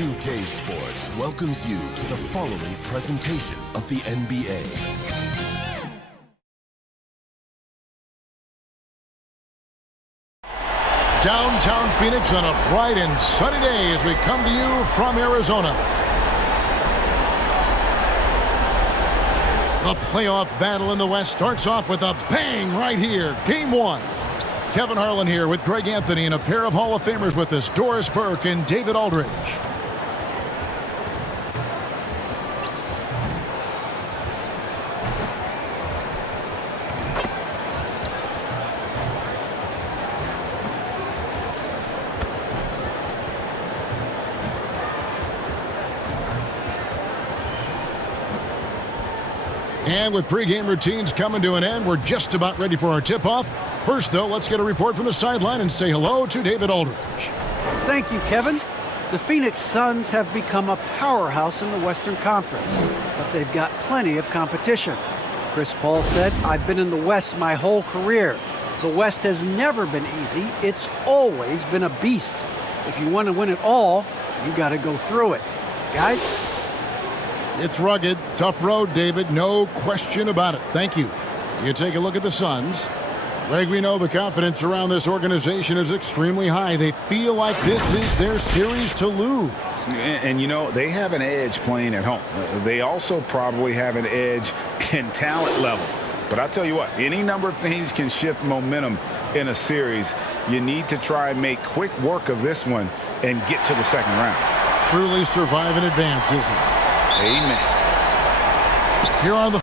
2K Sports welcomes you to the following presentation of the NBA. Downtown Phoenix on a bright and sunny day as we come to you from Arizona. The playoff battle in the West starts off with a bang right here. Game one. Kevin Harlan here with Greg Anthony and a pair of Hall of Famers with us, Doris Burke and David Aldridge. And with pregame routines coming to an end, we're just about ready for our tip-off. First, though, let's get a report from the sideline and say hello to David Aldridge. Thank you, Kevin. The Phoenix Suns have become a powerhouse in the Western Conference, but they've got plenty of competition. Chris Paul said, "I've been in the West my whole career. The West has never been easy. It's always been a beast. If you want to win it all, you got to go through it." Guys? It's rugged, tough road, David. No question about it. Thank you. You take a look at the Suns. Greg, we know the confidence around this organization is extremely high. They feel like this is their series to lose. And you know, they have an edge playing at home. They also probably have an edge in talent level. But I'll tell you what, any number of things can shift momentum in a series. You need to try and make quick work of this one and get to the second round. Truly survive and advance, isn't it? Amen. Here are the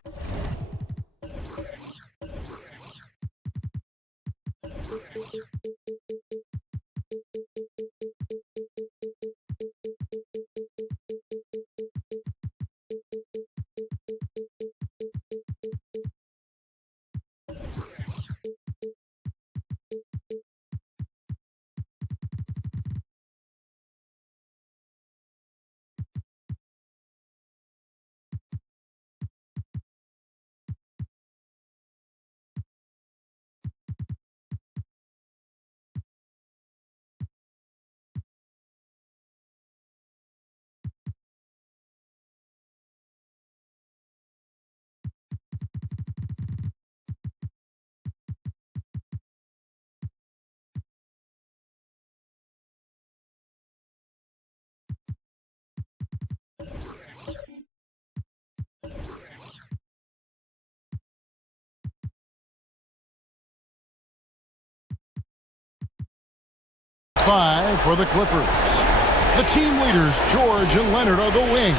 five for the Clippers. The team leaders, George and Leonard, are the wing.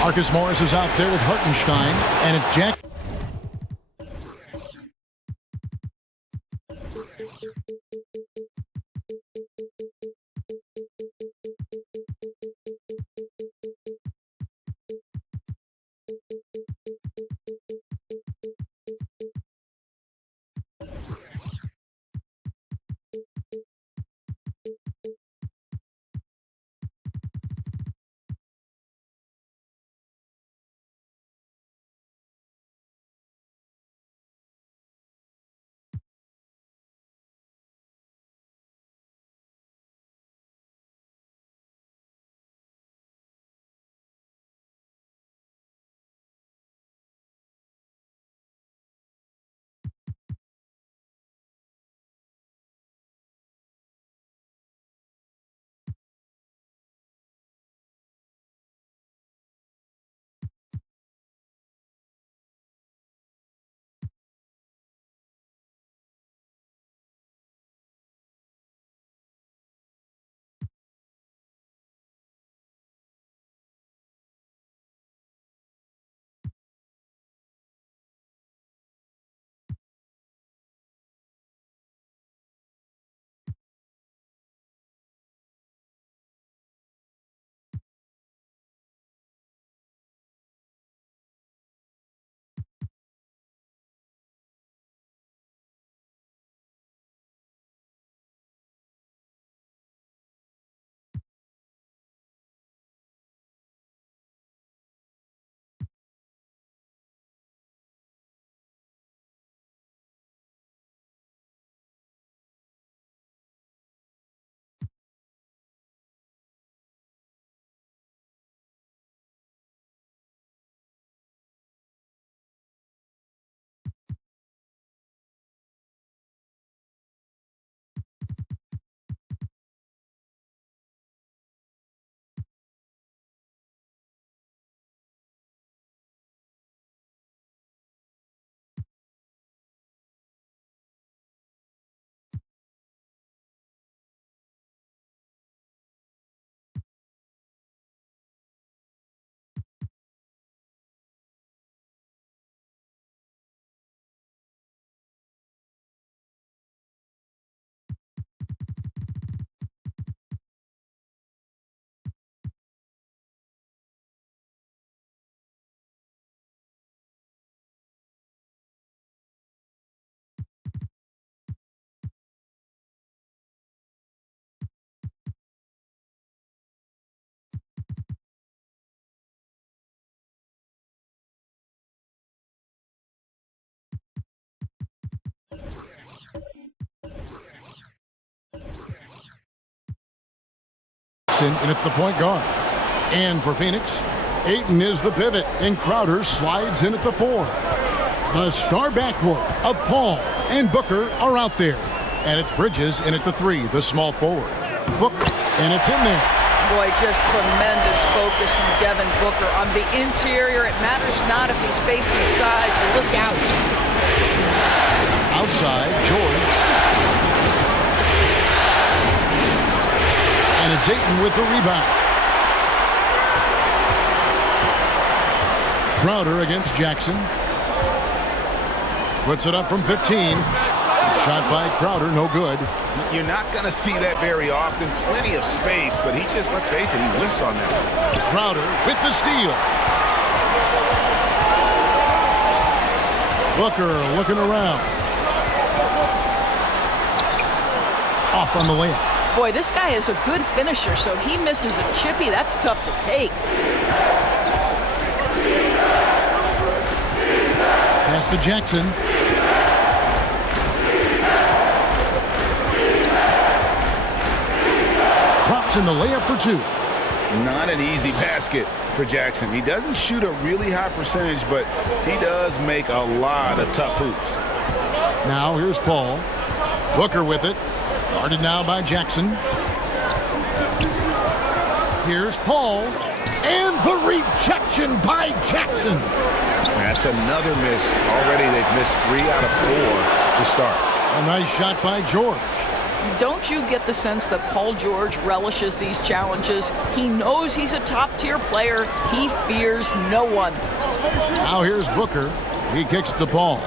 Marcus Morris is out there with Hartenstein, and it's Jack. Jackson in at the point guard. And for Phoenix, Ayton is the pivot, and Crowder slides in at the 4. The star backcourt of Paul and Booker are out there. And it's Bridges in at the 3, the small forward. Booker, and it's in there. Boy, just tremendous focus from Devin Booker. On the interior, it matters not if he's facing size. Look out. Outside, George. And it's Ayton with the rebound. Crowder against Jackson. Puts it up from 15. Shot by Crowder, no good. You're not going to see that very often. Plenty of space, but he just, let's face it, he whiffs on that. Crowder with the steal. Booker looking around. Off on the layup. Boy, this guy is a good finisher, so he misses a chippy. That's tough to take. Pass to Jackson. Drops in the layup for 2. Not an easy basket for Jackson. He doesn't shoot a really high percentage, but he does make a lot of tough hoops. Now here's Paul. Booker with it. Guarded now by Jackson. Here's Paul. And the rejection by Jackson. That's another miss. Already they've missed 3 out of 4 to start. A nice shot by George. Don't you get the sense that Paul George relishes these challenges? He knows he's a top-tier player. He fears no one. Now here's Booker. He kicks to Paul.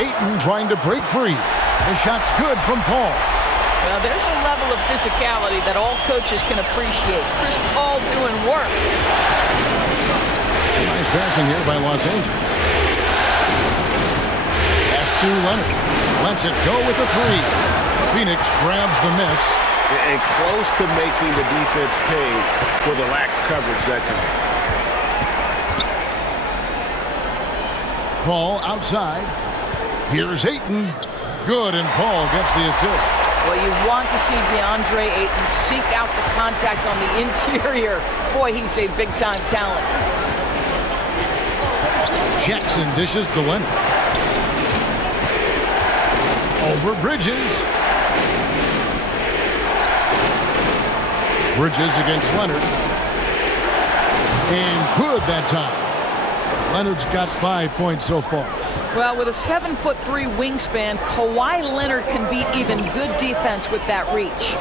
Ayton trying to break free. The shot's good from Paul. Well, there's a level of physicality that all coaches can appreciate. Chris Paul doing work. Nice passing here by Los Angeles. Pass to Leonard. Lets it go with the 3. Phoenix grabs the miss. And close to making the defense pay for the lax coverage that time. Paul outside. Here's Ayton. Good, and Paul gets the assist. Well, you want to see DeAndre Ayton seek out the contact on the interior. Boy, he's a big-time talent. Jackson dishes to Leonard. Over Bridges. Bridges against Leonard. And good that time. Leonard's got 5 points so far. Well, with a 7'3" wingspan, Kawhi Leonard can beat even good defense with that reach.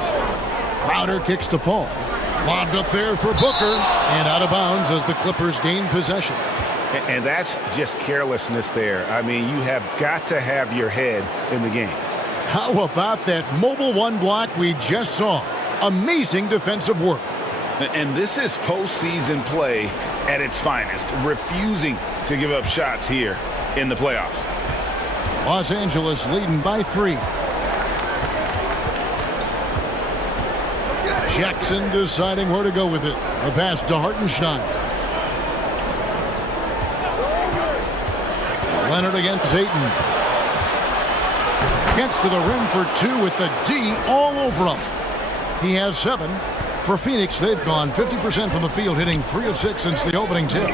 Crowder kicks to Paul. Lobbed up there for Booker. And out of bounds as the Clippers gain possession. And that's just carelessness there. I mean, you have got to have your head in the game. How about that mobile 1 block we just saw? Amazing defensive work. And this is postseason play at its finest, refusing to give up shots here in the playoffs. Los Angeles leading by 3. Jackson deciding where to go with it. A pass to Hartenstein. Leonard against Ayton. Gets to the rim for 2 with the D all over him. He has 7. For Phoenix, they've gone 50% from the field, hitting 3 of 6 since the opening tip.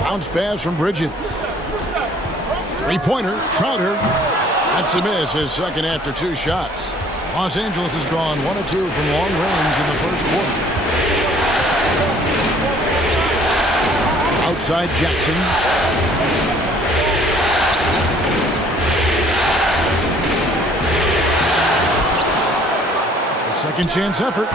Bounce pass from Bridges. 3-pointer, Crowder. That's a miss, his second after 2 shots. Los Angeles has gone 1 of 2 from long range in the first quarter. Outside Jackson. A second chance effort.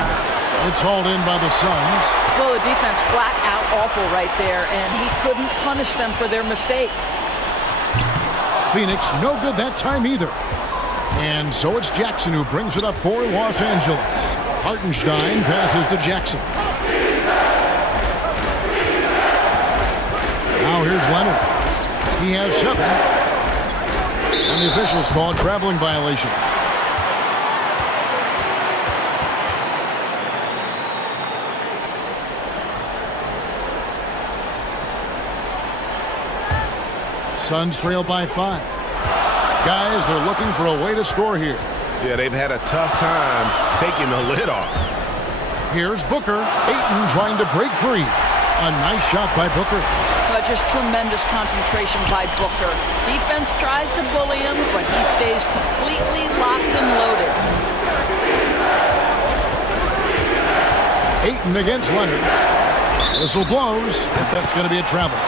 It's hauled in by the Suns. Well, the defense flat out awful right there, and he couldn't punish them for their mistake. Phoenix no good that time either. And so it's Jackson who brings it up for Los Angeles. Hartenstein passes to Jackson. Now here's Leonard. He has 7. And the officials call a traveling violation. Suns trail by 5. Guys, they're looking for a way to score here. Yeah, they've had a tough time taking the lid off. Here's Booker. Ayton trying to break free. A nice shot by Booker. Just tremendous concentration by Booker. Defense tries to bully him, but he stays completely locked and loaded. Ayton against Leonard. Whistle blows. That's going to be a travel.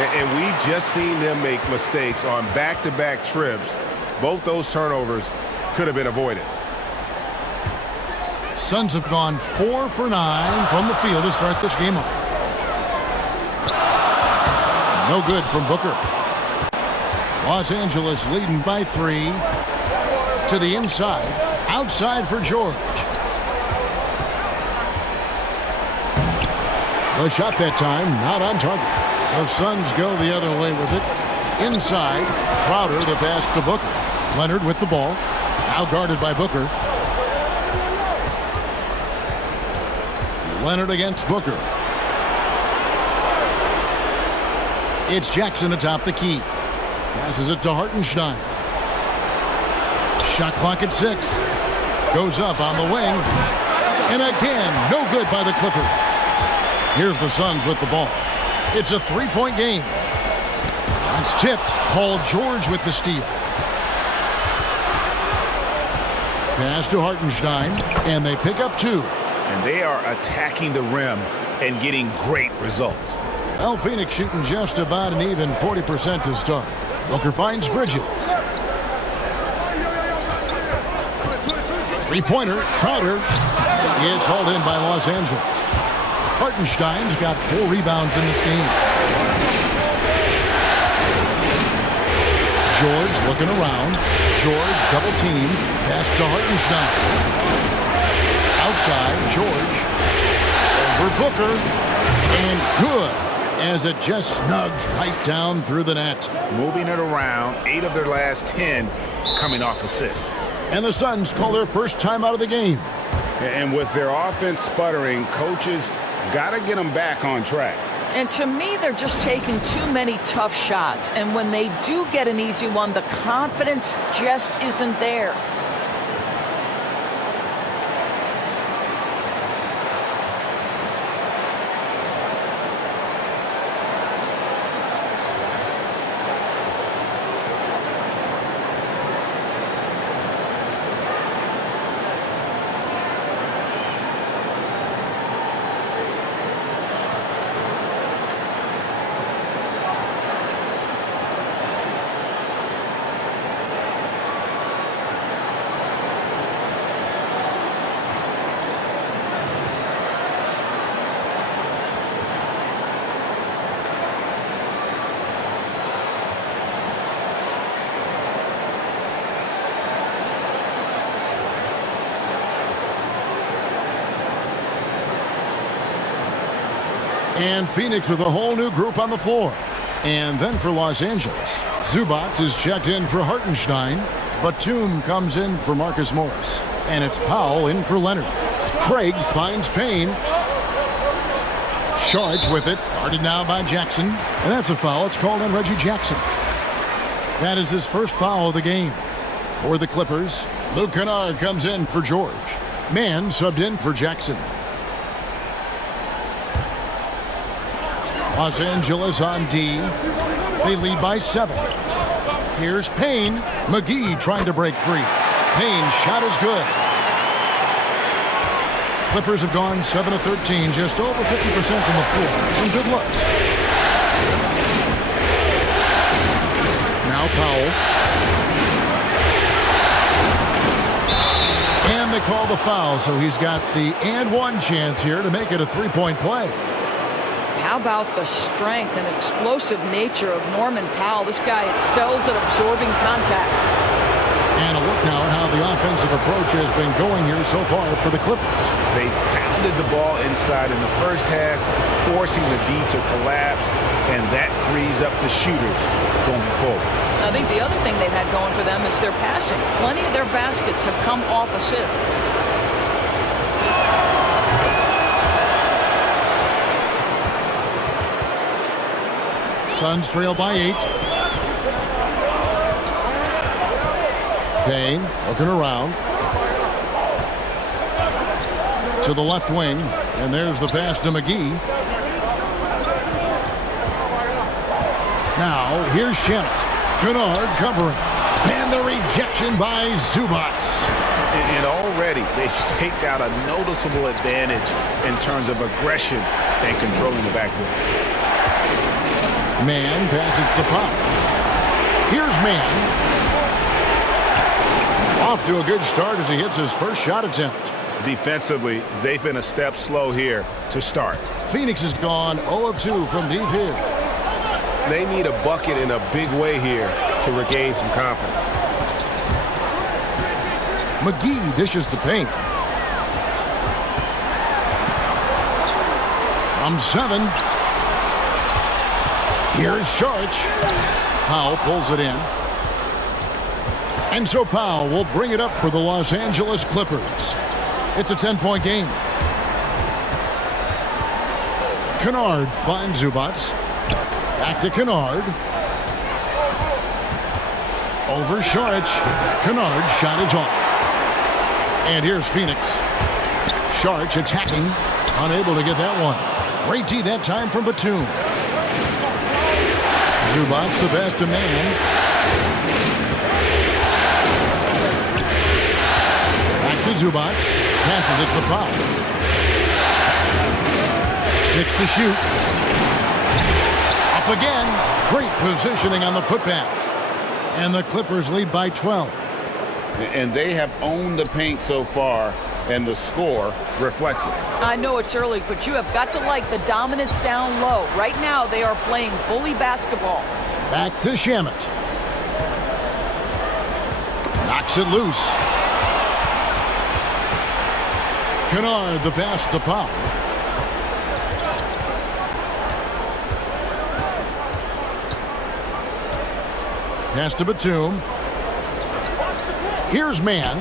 And we've just seen them make mistakes on back-to-back trips. Both those turnovers could have been avoided. Suns have gone 4 for 9 from the field to start this game off. No good from Booker. Los Angeles leading by 3. To the inside. Outside for George. The shot that time, not on target. The Suns go the other way with it. Inside, Crowder the pass to Booker. Leonard with the ball. Now guarded by Booker. Leonard against Booker. It's Jackson atop the key. Passes it to Hartenstein. Shot clock at 6. Goes up on the wing. And again, no good by the Clippers. Here's the Suns with the ball. It's a 3-point game. It's tipped. Paul George with the steal. Pass to Hartenstein. And they pick up 2. And they are attacking the rim and getting great results. Well, Phoenix shooting just about an even 40% to start. Booker finds Bridges. Three-pointer, Crowder. It's hauled in by Los Angeles. Hartenstein's got 4 rebounds in this game. George looking around. George double team. Pass to Hartenstein. Outside, George. Over Booker. And good. As it just snugs right down through the net. Moving it around, 8 of their last 10 coming off assists. And the Suns call their first time out of the game. And with their offense sputtering, coaches got to get them back on track. And to me, they're just taking too many tough shots. And when they do get an easy one, the confidence just isn't there. And Phoenix with a whole new group on the floor. And then for Los Angeles, Zubac is checked in for Hartenstein. Batum comes in for Marcus Morris. And it's Powell in for Leonard. Craig finds Payne. Shards with it. Guarded now by Jackson. And that's a foul. It's called on Reggie Jackson. That is his first foul of the game. For the Clippers, Luke Kennard comes in for George. Mann subbed in for Jackson. Los Angeles on D. They lead by 7. Here's Payne. McGee trying to break free. Payne's shot is good. Clippers have gone 7 of 13, just over 50% from the floor. Some good looks. Now Powell. And they call the foul, so he's got the and one chance here to make it a 3-point play. How about the strength and explosive nature of Norman Powell? This guy excels at absorbing contact. And a look now at how the offensive approach has been going here so far for the Clippers. They pounded the ball inside in the first half, forcing the D to collapse, and that frees up the shooters going forward. I think the other thing they've had going for them is their passing. Plenty of their baskets have come off assists. Suns trail by 8. Payne looking around. To the left wing. And there's the pass to McGee. Now, here's Shannon. Kennard covering. And the rejection by Zubats. And already they've staked out a noticeable advantage in terms of aggression and controlling the backboard. Mann passes to Pop. Here's Mann. Off to a good start as he hits his first shot attempt. Defensively, they've been a step slow here to start. Phoenix has gone 0 of 2 from deep here. They need a bucket in a big way here to regain some confidence. McGee dishes to Payne. From 7. Here's Sharch. Powell pulls it in. And so Powell will bring it up for the Los Angeles Clippers. It's a 10-point game. Kennard finds Zubats. Back to Kennard. Over Sharch. Kennard's shot is off. And here's Phoenix. Sharch attacking. Unable to get that one. Great D that time from Batum. Zubats the best of man. Back to Zubats. Passes it to Pop. 6 to shoot. Up again. Great positioning on the putback. And the Clippers lead by 12. And they have owned the paint so far, and the score reflects it. I know it's early, but you have got to like the dominance down low. Right now, they are playing bully basketball. Back to Shamet. Knocks it loose. Kennard the pass to Pop. Pass to Batum. Here's Mann.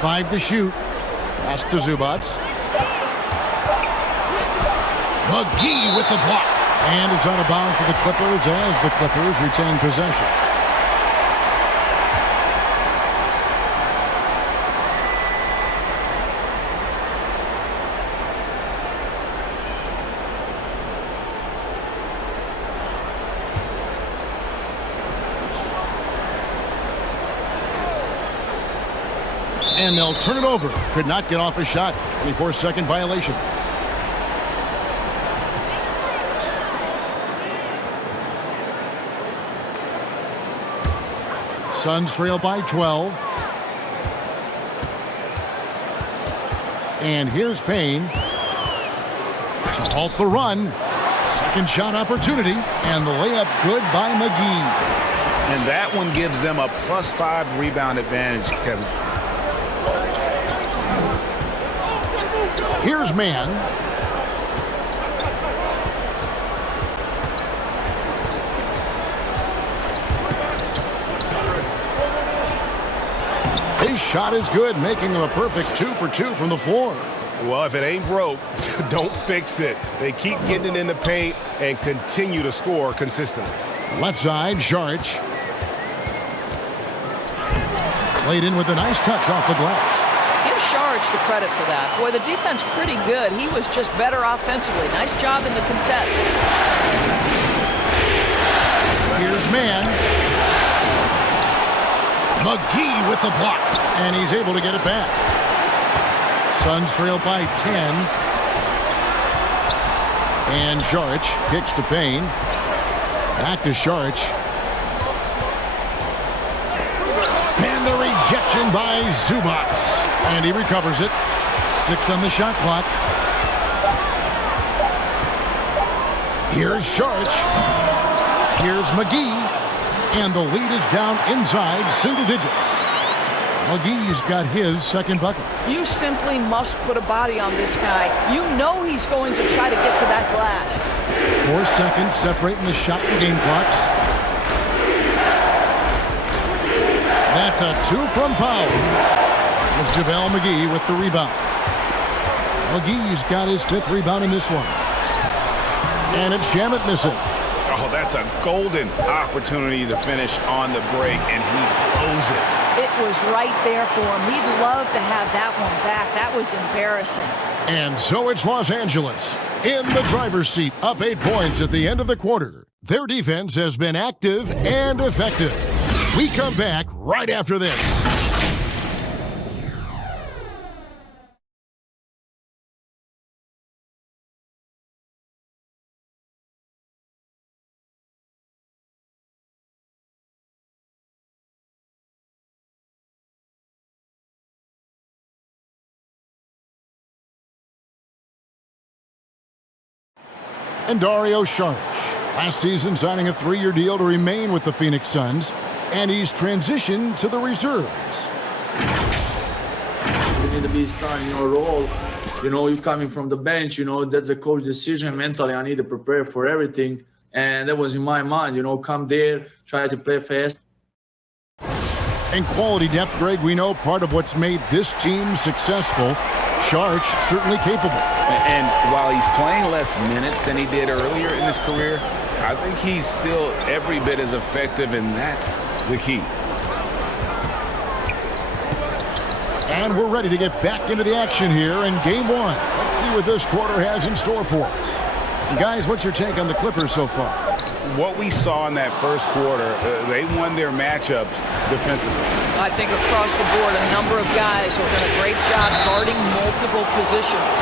5 to shoot. Pass to Zubats. McGee with the block. And is out of bounds to the Clippers as the Clippers retain possession. And they'll turn it over. Could not get off a shot. 24-second violation. Suns trail by 12. And here's Payne to halt the run. Second shot opportunity. And the layup good by McGee. And that one gives them a +5 rebound advantage, Kevin. Here's Mann. His shot is good, making him a perfect 2 for 2 from the floor. Well, if it ain't broke, don't fix it. They keep getting it in the paint and continue to score consistently. Left side, Sharch. Played in with a nice touch off the glass. Give Sharch the credit for that. Boy, the defense pretty good. He was just better offensively. Nice job in the contest. Here's Mann. McGee with the block. And he's able to get it back. Suns trail by 10. And Sharch kicks to Payne. Back to Sharch. And the rejection by Zubats. And he recovers it. 6 on the shot clock. Here's Sharch. Here's McGee. And the lead is down inside single digits. McGee's got his second bucket. You simply must put a body on this guy. You know he's going to try to get to that glass. 4 seconds separating the shot and game clocks. That's a 2 from Powell. It's JaVale McGee with the rebound. McGee's got his 5th rebound in this one. And it's Shamet missing. Oh, that's a golden opportunity to finish on the break, and he blows it. It was right there for him. He'd love to have that one back. That was embarrassing. And so it's Los Angeles in the driver's seat, up 8 points at the end of the quarter. Their defense has been active and effective. We come back right after this. And Dario Saric, last season signing a 3-year deal to remain with the Phoenix Suns, and he's transitioned to the reserves. You need to be starting your role. You know, you're coming from the bench, you know, that's a coach decision. Mentally, I need to prepare for everything. And that was in my mind, you know, come there, try to play fast. And quality depth, Greg, we know part of what's made this team successful. Saric certainly capable. And while he's playing less minutes than he did earlier in his career, I think he's still every bit as effective, and that's the key. And we're ready to get back into the action here in Game 1. Let's see what this quarter has in store for us. And guys, what's your take on the Clippers so far? What we saw in that first quarter, they won their matchups defensively. I think across the board, a number of guys have done a great job guarding multiple positions.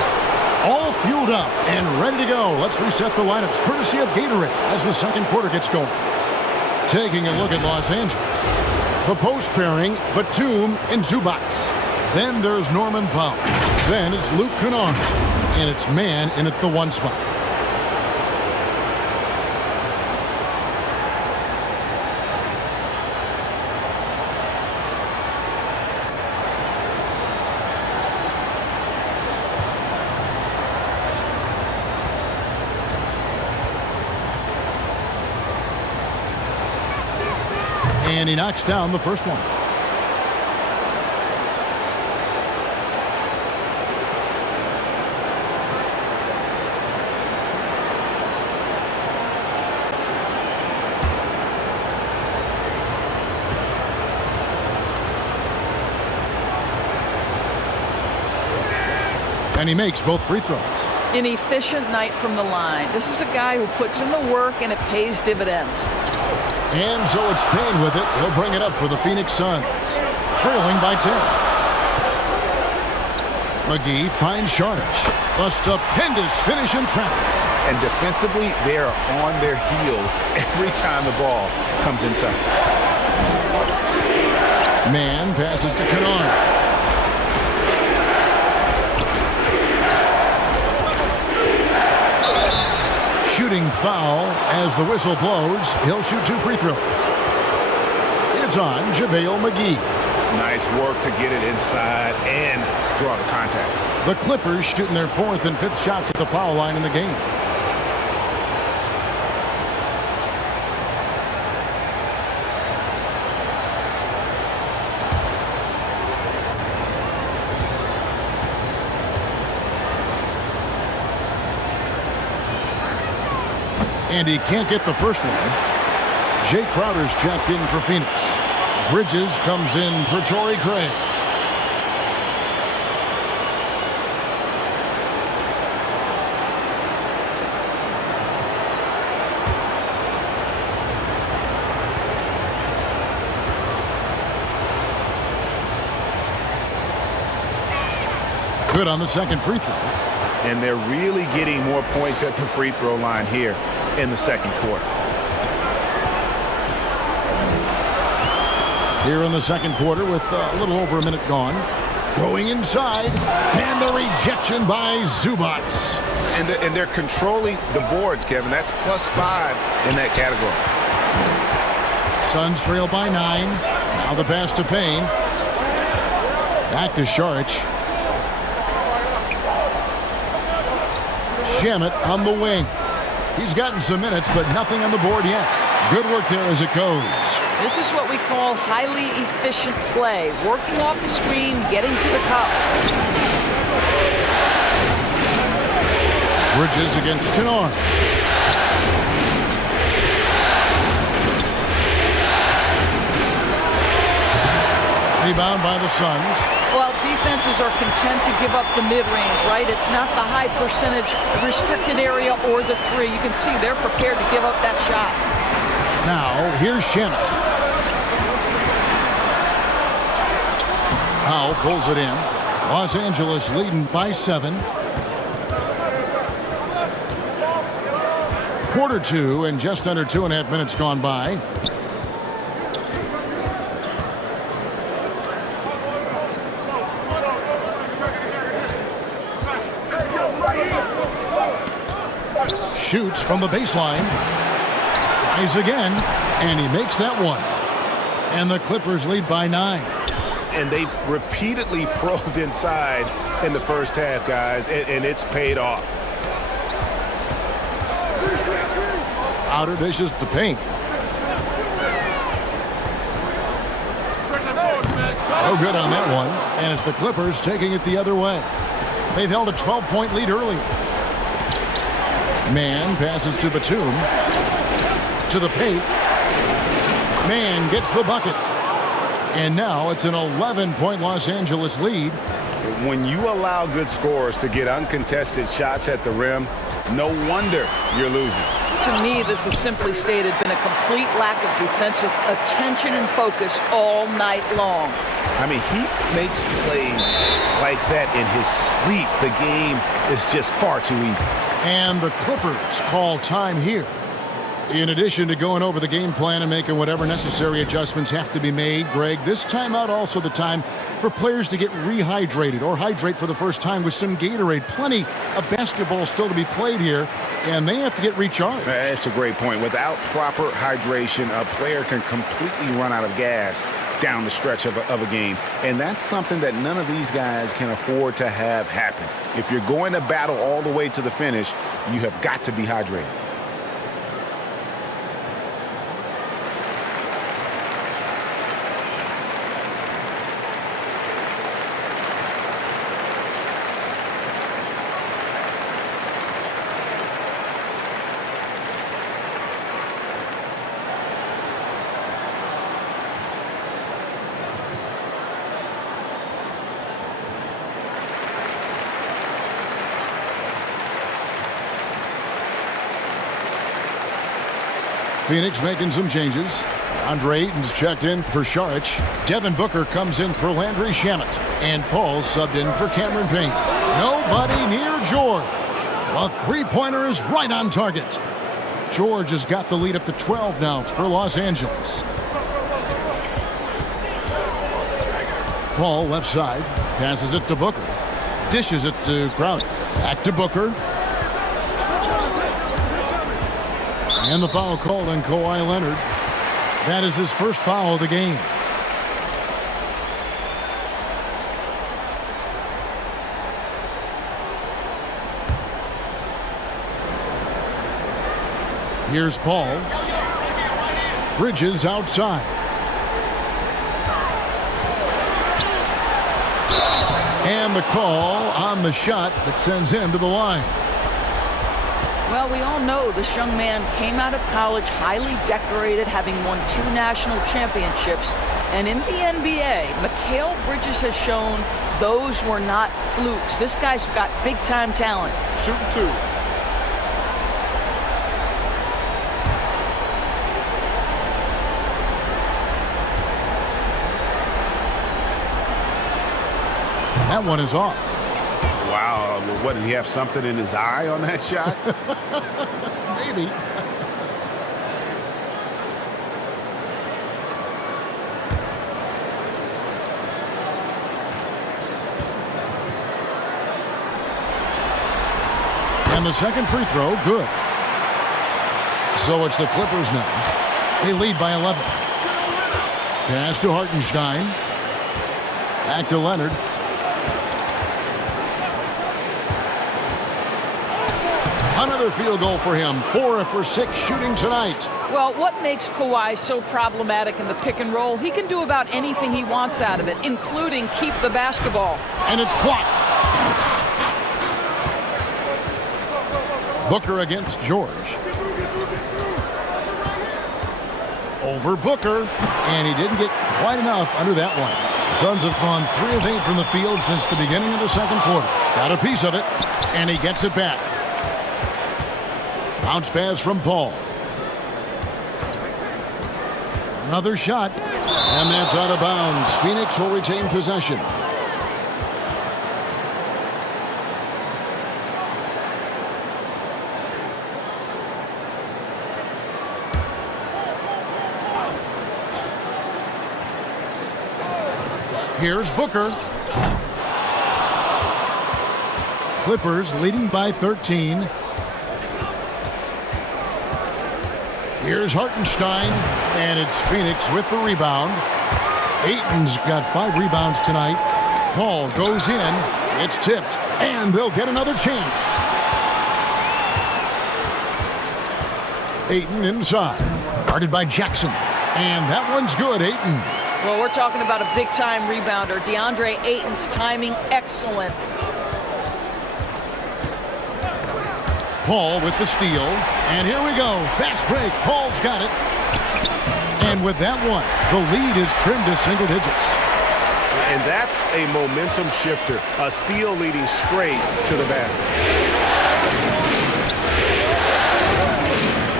All fueled up and ready to go. Let's reset the lineups courtesy of Gatorade as the second quarter gets going. Taking a look at Los Angeles. The post pairing, Batum and Zubac. Then there's Norman Powell. Then it's Luke Kennard. And it's man in at the 1 spot. And he knocks down the first one. And he makes both free throws. An efficient night from the line. This is a guy who puts in the work and it pays dividends. And so it's Payne with it. He'll bring it up for the Phoenix Suns. Trailing by 10. McGee finds Saric. A stupendous finish in traffic. And defensively, they are on their heels every time the ball comes inside. Man passes to Kennard. Shooting foul as the whistle blows. He'll shoot 2 free throws. It's on JaVale McGee. Nice work to get it inside and draw the contact. The Clippers shooting their 4th and 5th shots at the foul line in the game. And he can't get the first one. Jay Crowder's checked in for Phoenix. Bridges comes in for Torrey Craig. Good on the second free throw. And they're really getting more points at the free throw line here in the second quarter. Here in the second quarter with a little over a minute gone. Going inside. And the rejection by Zubac. And they're controlling the boards, Kevin. That's +5 in that category. Suns trail by 9. Now the pass to Payne. Back to Saric. Shamet on the wing. He's gotten some minutes, but nothing on the board yet. Good work there as it goes. This is what we call highly efficient play. Working off the screen, getting to the cup. Bridges against Kennard. Rebound by the Suns. Well, defenses are content to give up the mid-range, right? It's not the high percentage restricted area or the three. You can see they're prepared to give up that shot. Now, here's Shannon. Powell pulls it in. Los Angeles leading by 7. Quarter 2 and just under 2.5 minutes gone by. Shoots from the baseline. Tries again, and he makes that one. And the Clippers lead by 9. And they've repeatedly probed inside in the first half, guys, and it's paid off. Outer dishes to paint. No good on that one, and it's the Clippers taking it the other way. They've held a 12-point lead earlier. Mann passes to Batum. To the paint. Mann gets the bucket. And now it's an 11-point Los Angeles lead. When you allow good scorers to get uncontested shots at the rim, no wonder you're losing. To me, this is simply stated been a complete lack of defensive attention and focus all night long. I mean, he makes plays like that in his sleep. The game is just far too easy. And the Clippers call time here. In addition to going over the game plan and making whatever necessary adjustments have to be made, Greg, this timeout also the time for players to get rehydrated or hydrate for the first time with some Gatorade. Plenty of basketball still to be played here, and they have to get recharged. That's a great point. Without proper hydration, a player can completely run out of gas down the stretch of a game. And that's something that none of these guys can afford to have happen. If you're going to battle all the way to the finish, you have got to be hydrated. Phoenix making some changes. Andre Ayton's checked in for Saric. Devin Booker comes in for Landry Shamet. And Paul subbed in for Cameron Payne. Nobody near George. A three-pointer is right on target. George has got the lead up to 12 now for Los Angeles. Paul left side. Passes it to Booker. Dishes it to Crowder. Back to Booker. And the foul called on Kawhi Leonard. That is his first foul of the game. Here's Paul. Bridges outside. And the call on the shot that sends him to the line. Well, we all know this young man came out of college highly decorated, having won 2 national championships. And in the NBA, Mikal Bridges has shown those were not flukes. This guy's got big-time talent. Shooting 2. That one is off. Wow, what, did he have something in his eye on that shot? Maybe. And the second free throw, good. So it's the Clippers now. They lead by 11. Pass to Hartenstein. Back to Leonard. Another field goal for him. 4 for 6 shooting tonight. Well, what makes Kawhi so problematic in the pick and roll? He can do about anything he wants out of it, including keep the basketball. And it's blocked. Booker against George. Over Booker. And he didn't get quite enough under that one. Suns have gone 3 of 8 from the field since the beginning of the second quarter. Got a piece of it, and he gets it back. Bounce pass from Paul. Another shot, and that's out of bounds. Phoenix will retain possession. Here's Booker. Clippers leading by 13. Here's Hartenstein, and it's Phoenix with the rebound. Ayton's got 5 rebounds tonight. Paul goes in. It's tipped, and they'll get another chance. Ayton inside. Guarded by Jackson, and that one's good. Ayton. Well, we're talking about a big-time rebounder. DeAndre Ayton's timing, excellent. Paul with the steal. And here we go. Fast break. Paul's got it. And with that one, the lead is trimmed to single digits. And that's a momentum shifter. A steal leading straight to the basket.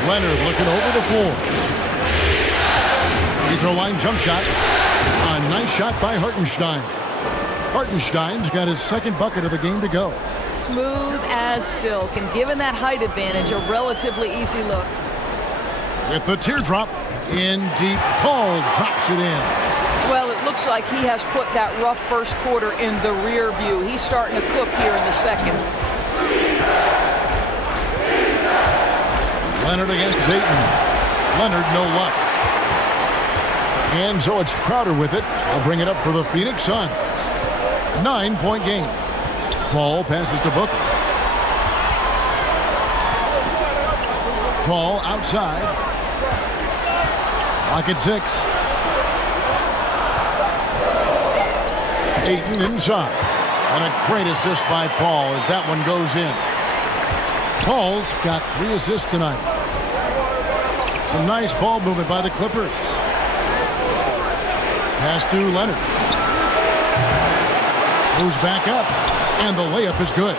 Leonard looking over the floor. Free throw line jump shot. A nice shot by Hartenstein. Hartenstein's got his second bucket of the game to go. Smooth as silk, and given that height advantage, a relatively easy look. With the teardrop in deep, Paul drops it in. Well, it looks like he has put that rough first quarter in the rear view. He's starting to cook here in the second. Leonard against Ayton. Leonard, no luck. And so it's Crowder with it. I'll bring it up for the Phoenix Suns. 9-point game. Paul passes to Booker. Paul outside. Lock at 6. Ayton inside. And a great assist by Paul as that one goes in. Paul's got 3 assists tonight. Some nice ball movement by the Clippers. Pass to Leonard. Moves back up, and the layup is good.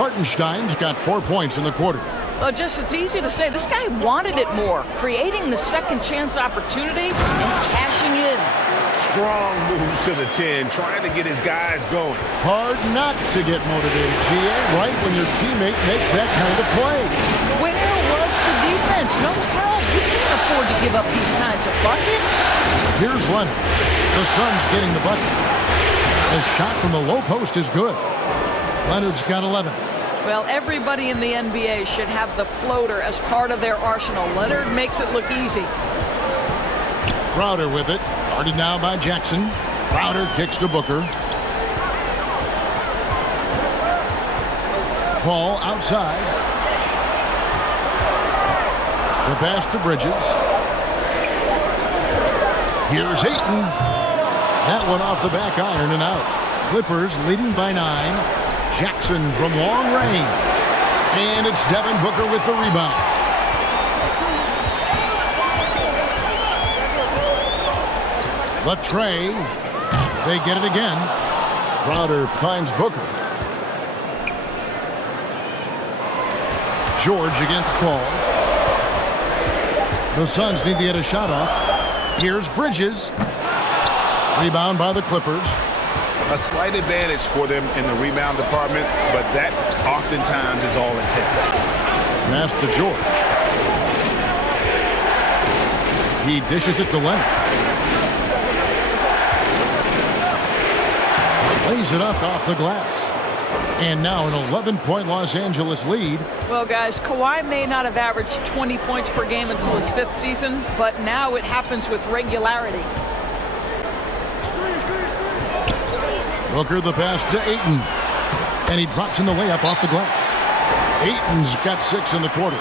Hartenstein's got 4 points in the quarter. Well, just it's easy to say. This guy wanted it more, creating the second chance opportunity and cashing in. Strong move to the 10, trying to get his guys going. Hard not to get motivated, GA, right when your teammate makes that kind of play. Where was the defense? No help. You can't afford to give up these kinds of buckets. Here's Leonard. The Suns getting the bucket. The shot from the low post is good. Leonard's got 11. Well, everybody in the NBA should have the floater as part of their arsenal. Leonard makes it look easy. Crowder with it. Guarded now by Jackson. Crowder kicks to Booker. Paul outside. The pass to Bridges. Here's Ayton. That one off the back iron and out. Clippers leading by 9. Jackson from long range. And it's Devin Booker with the rebound. The tray. They get it again. Crowder finds Booker. George against Paul. The Suns need to get a shot off. Here's Bridges. Rebound by the Clippers. A slight advantage for them in the rebound department, but that oftentimes is all it takes. Pass to George. He dishes it to Leonard. Lays it up off the glass. And now an 11-point Los Angeles lead. Well, guys, Kawhi may not have averaged 20 points per game until his 5th season, but now it happens with regularity. Booker the pass to Ayton. And he drops in the layup off the glass. Ayton's got 6 in the quarter.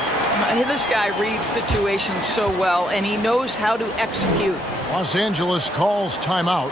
This guy reads situations so well, and he knows how to execute. Los Angeles calls timeout.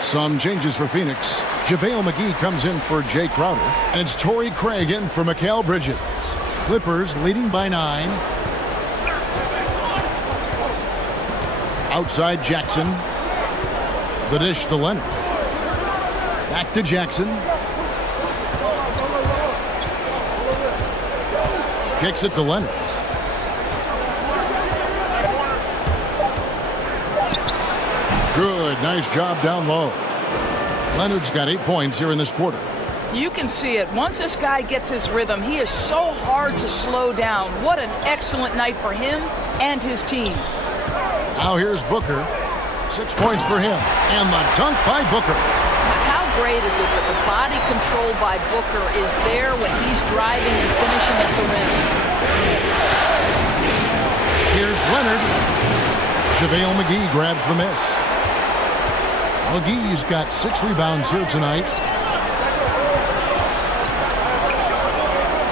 Some changes for Phoenix. JaVale McGee comes in for Jay Crowder. And it's Torrey Craig in for Mikal Bridges. Clippers leading by 9. Outside Jackson. The dish to Leonard. Back to Jackson. Kicks it to Leonard. Good, nice job down low. Leonard's got 8 points here in this quarter. You can see it. Once this guy gets his rhythm, he is so hard to slow down. What an excellent night for him and his team. Now here's Booker. 6 points for him. And the dunk by Booker. How great is it that the body control by Booker is there when he's driving and finishing at the rim? Here's Leonard. JaVale McGee grabs the miss. McGee's got 6 rebounds here tonight.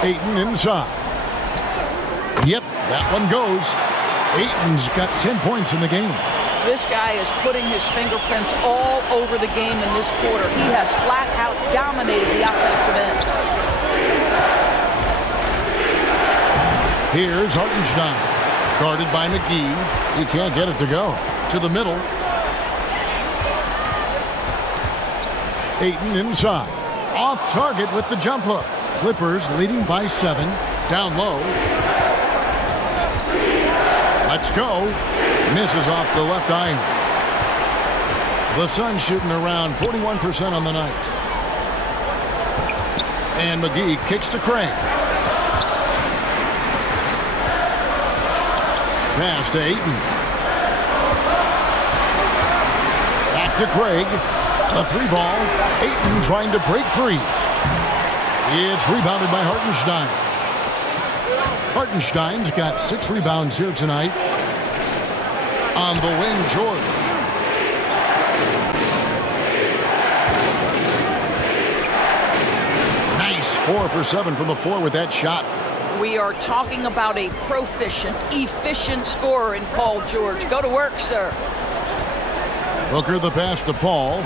Ayton inside. Yep, that one goes. Ayton's got 10 points in the game. This guy is putting his fingerprints all over the game in this quarter. He has flat out dominated the offensive end. Here's Hartenstein. Guarded by McGee. He can't get it to go. To the middle. Ayton inside. Off target with the jump hook. Clippers leading by 7. Down low. Let's go. Misses off the left iron. The Suns shooting around 41% on the night. And McGee kicks to Craig. Pass to Ayton. Back to Craig. A 3 ball. Ayton trying to break free. It's rebounded by Hartenstein. Hartenstein's got 6 rebounds here tonight. On the wing, George. Nice 4 for 7 from the floor with that shot. We are talking about a proficient, efficient scorer in Paul George. Go to work, sir. Booker the pass to Paul.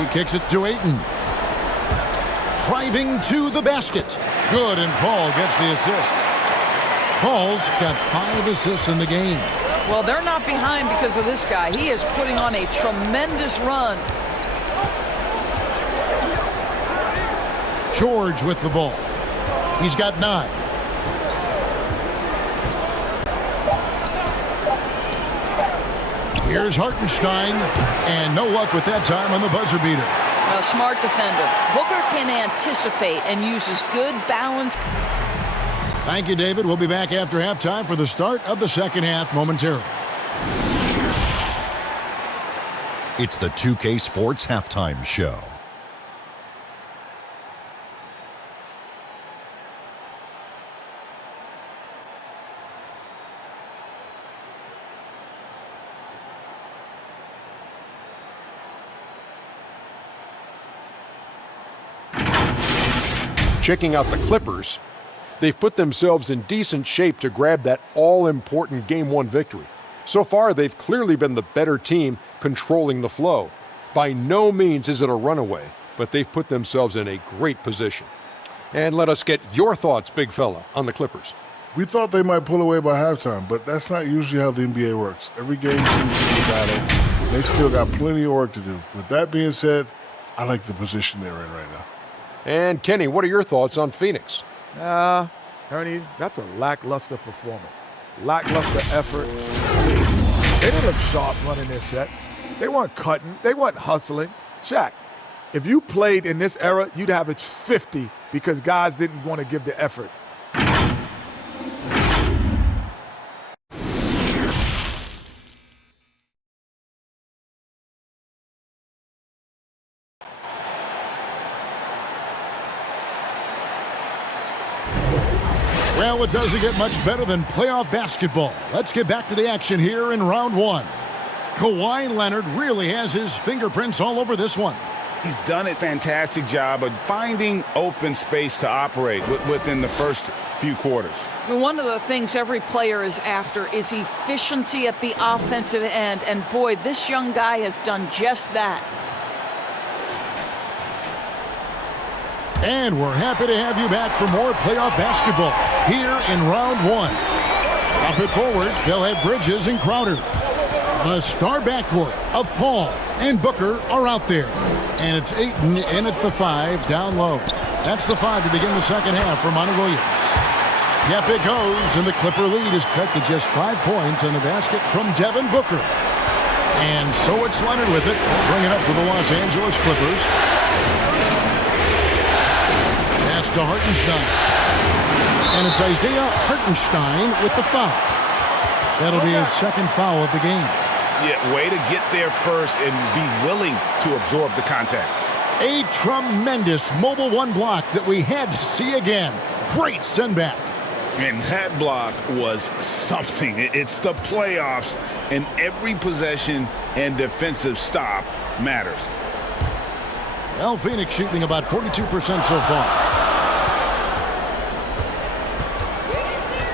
He kicks it to Ayton. Driving to the basket. Good, and Paul gets the assist. Paul's got 5 assists in the game. Well, they're not behind because of this guy. He is putting on a tremendous run. George with the ball. He's got 9. Here's Hartenstein, and no luck with that time on the buzzer beater. A smart defender. Booker can anticipate and uses good balance. Thank you, David. We'll be back after halftime for the start of the second half momentarily. It's the 2K Sports Halftime Show. Checking out the Clippers, they've put themselves in decent shape to grab that all-important Game 1 victory. So far, they've clearly been the better team controlling the flow. By no means is it a runaway, but they've put themselves in a great position. And let us get your thoughts, big fella, on the Clippers. We thought they might pull away by halftime, but that's not usually how the NBA works. Every game seems to be a battle. They still got plenty of work to do. With that being said, I like the position they're in right now. And Kenny, what are your thoughts on Phoenix? Ernie, that's a lackluster performance. Lackluster effort. They didn't look sharp running their sets. They weren't cutting. They weren't hustling. Shaq, if you played in this era, you'd average 50 because guys didn't want to give the effort. Well, it doesn't get much better than playoff basketball. Let's get back to the action here in round 1. Kawhi Leonard really has his fingerprints all over this one. He's done a fantastic job of finding open space to operate within the first few quarters. One of the things every player is after is efficiency at the offensive end, and boy, this young guy has done just that. And we're happy to have you back for more playoff basketball here in round one. Up it forward, they'll have Bridges and Crowder. The star backcourt of Paul and Booker are out there. And it's Ayton in at the 5, down low. That's the 5 to begin the second half for Monty Williams. Yep, it goes, and the Clipper lead is cut to just 5 points in the basket from Devin Booker. And so it's Leonard with it. Bring it up for the Los Angeles Clippers. Pass to Hartenstein. And it's Isaiah Hartenstein with the foul. That'll be his second foul of the game. Yeah, way to get there first and be willing to absorb the contact. A tremendous mobile one block that we had to see again. Great send back. And that block was something. It's the playoffs, and every possession and defensive stop matters. Well, Phoenix shooting about 42% so far.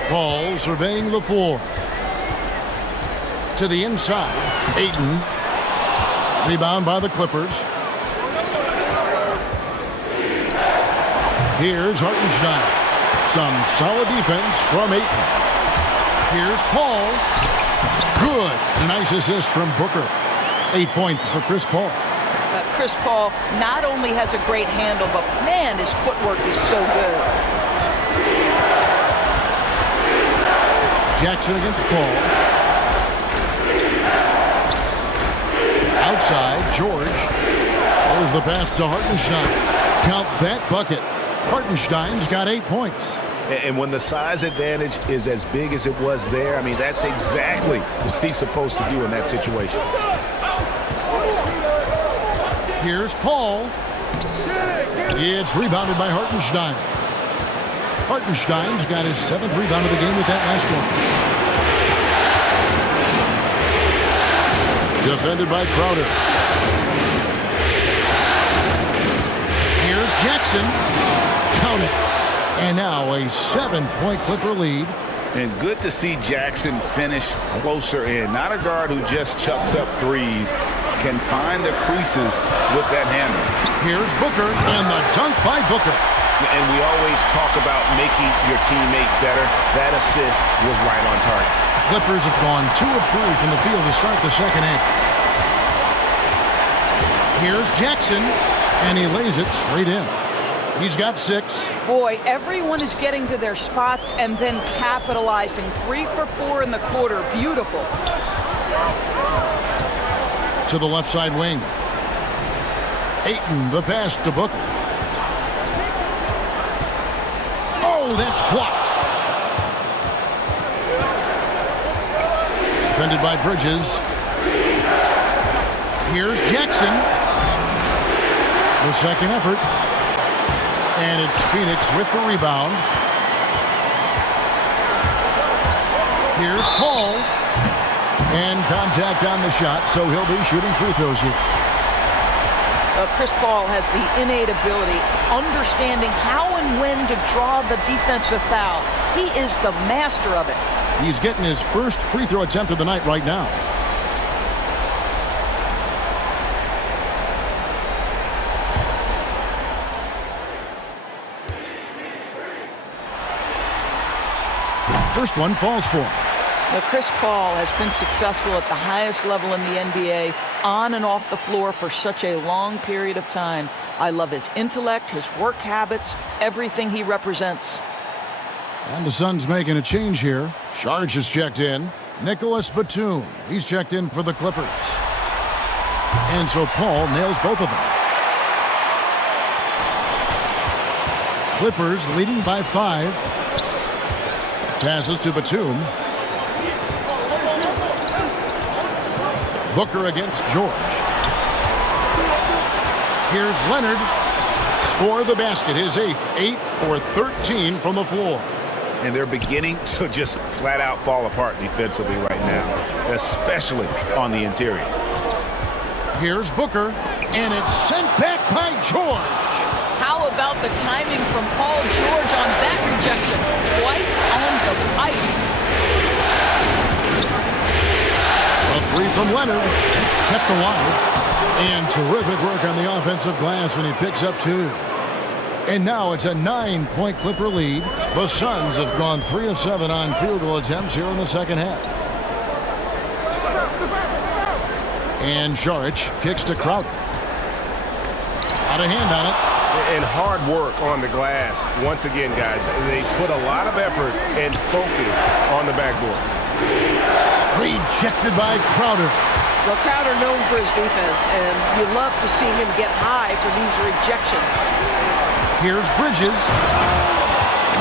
Paul surveying the floor. To the inside. Ayton. Rebound by the Clippers. Here's Hartenstein. Some solid defense from Ayton. Here's Paul. Good. A nice assist from Booker. 8 points for Chris Paul. Chris Paul not only has a great handle, but man, his footwork is so good. Jackson against Paul. Outside, George. There's the pass to Hartenstein. Count that bucket. Hartenstein's got 8 points. And when the size advantage is as big as it was there, I mean, that's exactly what he's supposed to do in that situation. Here's Paul. It's rebounded by Hartenstein. Hartenstein's got his 7th rebound of the game with that last one. Defended by Crowder. Here's Jackson. Count it. And now a 7-point Clipper lead. And good to see Jackson finish closer in. Not a guard who just chucks up threes. Can find the creases with that handle. Here's Booker, and the dunk by Booker. And we always talk about making your teammate better. That assist was right on target. Clippers have gone 2 of 3 from the field to start the second half. Here's Jackson, and he lays it straight in. He's got 6. Boy, everyone is getting to their spots and then capitalizing. 3 for 4 in the quarter. Beautiful. To the left side wing. Ayton, the pass to Booker. Oh, that's blocked. Defended by Bridges. Here's Jackson. The second effort. And it's Phoenix with the rebound. Here's Paul. And contact on the shot, so he'll be shooting free throws here. Chris Paul has the innate ability, understanding how and when to draw the defensive foul. He is the master of it. He's getting his first free throw attempt of the night right now. First one falls for him. Now, Chris Paul has been successful at the highest level in the NBA, on and off the floor for such a long period of time. I love his intellect, his work habits, everything he represents. And the Suns making a change here. Charge is checked in. Nicholas Batum, he's checked in for the Clippers. And so Paul nails both of them. Clippers leading by 5. Passes to Batum. Booker against George. Here's Leonard. Score the basket, his 8th. 8 for 13 from the floor. And they're beginning to just flat out fall apart defensively right now, especially on the interior. Here's Booker. And it's sent back by George. How about the timing from Paul George on that rejection? Twice on the pipes. A three from Leonard, kept alive. And terrific work on the offensive glass when he picks up 2. And now it's a 9-point Clipper lead. The Suns have gone 3 of 7 on field goal attempts here in the second half. And Saric kicks to Crowder. Out of hand on it. And hard work on the glass. Once again, guys, they put a lot of effort and focus on the backboard. Rejected by Crowder. Well, Crowder known for his defense, and you love to see him get high for these rejections. Here's Bridges.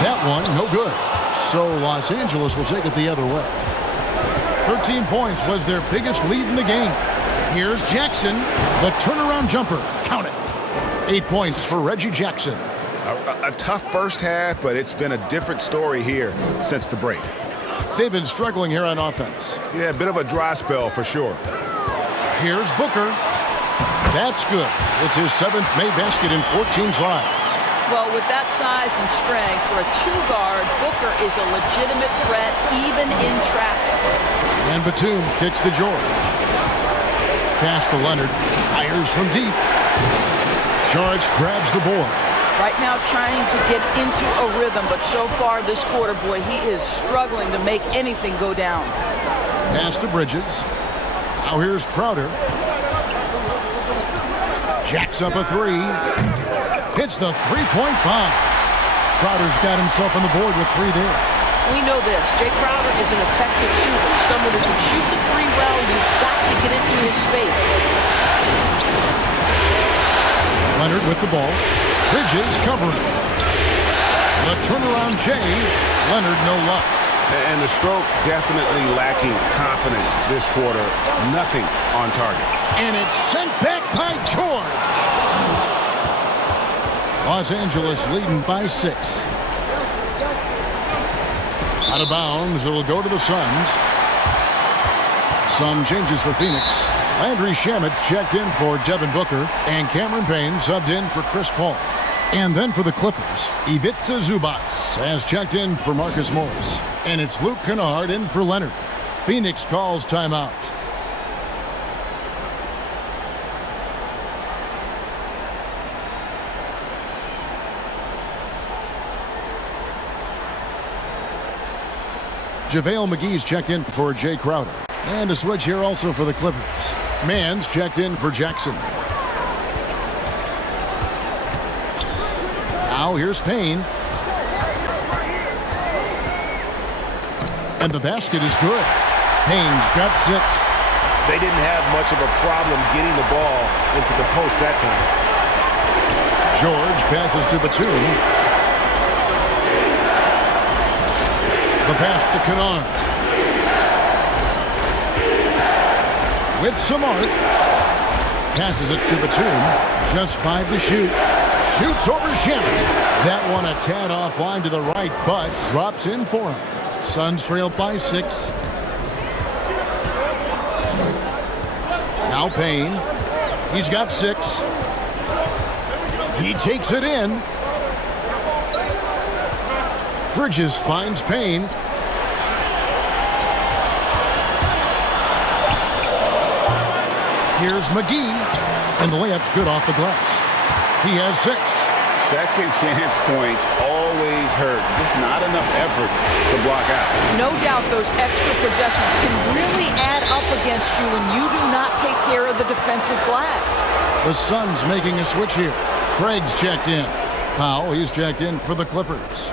That one, no good. So Los Angeles will take it the other way. 13 points was their biggest lead in the game. Here's Jackson, the turnaround jumper. Count it. 8 points for Reggie Jackson. A tough first half, but it's been a different story here since the break. They've been struggling here on offense. Yeah, a bit of a dry spell for sure. Here's Booker. That's good. It's his 7th made basket in 14 tries. Well, with that size and strength, for a 2-guard, Booker is a legitimate threat even in traffic. And Batum kicks to George. Pass to Leonard. Fires from deep. George grabs the board. Right now trying to get into a rhythm, but so far this quarter, boy, he is struggling to make anything go down. Pass to Bridges. Now here's Crowder. Jacks up a 3. Hits the 3-point bomb. Crowder's got himself on the board with 3 there. We know this. Jay Crowder is an effective shooter. Someone who can shoot the 3 well. You've got to get into his space. Leonard with the ball. Bridges covering. The turnaround Jay. Leonard no luck. And the stroke definitely lacking confidence this quarter. Nothing on target. And it's sent back by George. Los Angeles leading by 6. Out of bounds, it'll go to the Suns. Some changes for Phoenix. Landry Shamet's checked in for Devin Booker, and Cameron Payne subbed in for Chris Paul. And then for the Clippers, Ivica Zubac has checked in for Marcus Morris. And it's Luke Kennard in for Leonard. Phoenix calls timeout. JaVale McGee's checked in for Jay Crowder. And a switch here also for the Clippers. Mann's checked in for Jackson. Now here's Payne. And the basket is good. Payne's got 6. They didn't have much of a problem getting the ball into the post that time. George passes to Batum. The pass to Kennard. With some arc. Passes it to Batum. Just 5 to shoot. Shoots over Shamet. That one a tad offline to the right, but drops in for him. Suns trail by 6. Now Payne. He's got 6. He takes it in. Bridges finds Payne. Here's McGee. And the layup's good off the glass. He has 6. Second chance points always hurt. Just not enough effort to block out. No doubt those extra possessions can really add up against you when you do not take care of the defensive glass. The Suns making a switch here. Craig's checked in. Powell, he's checked in for the Clippers.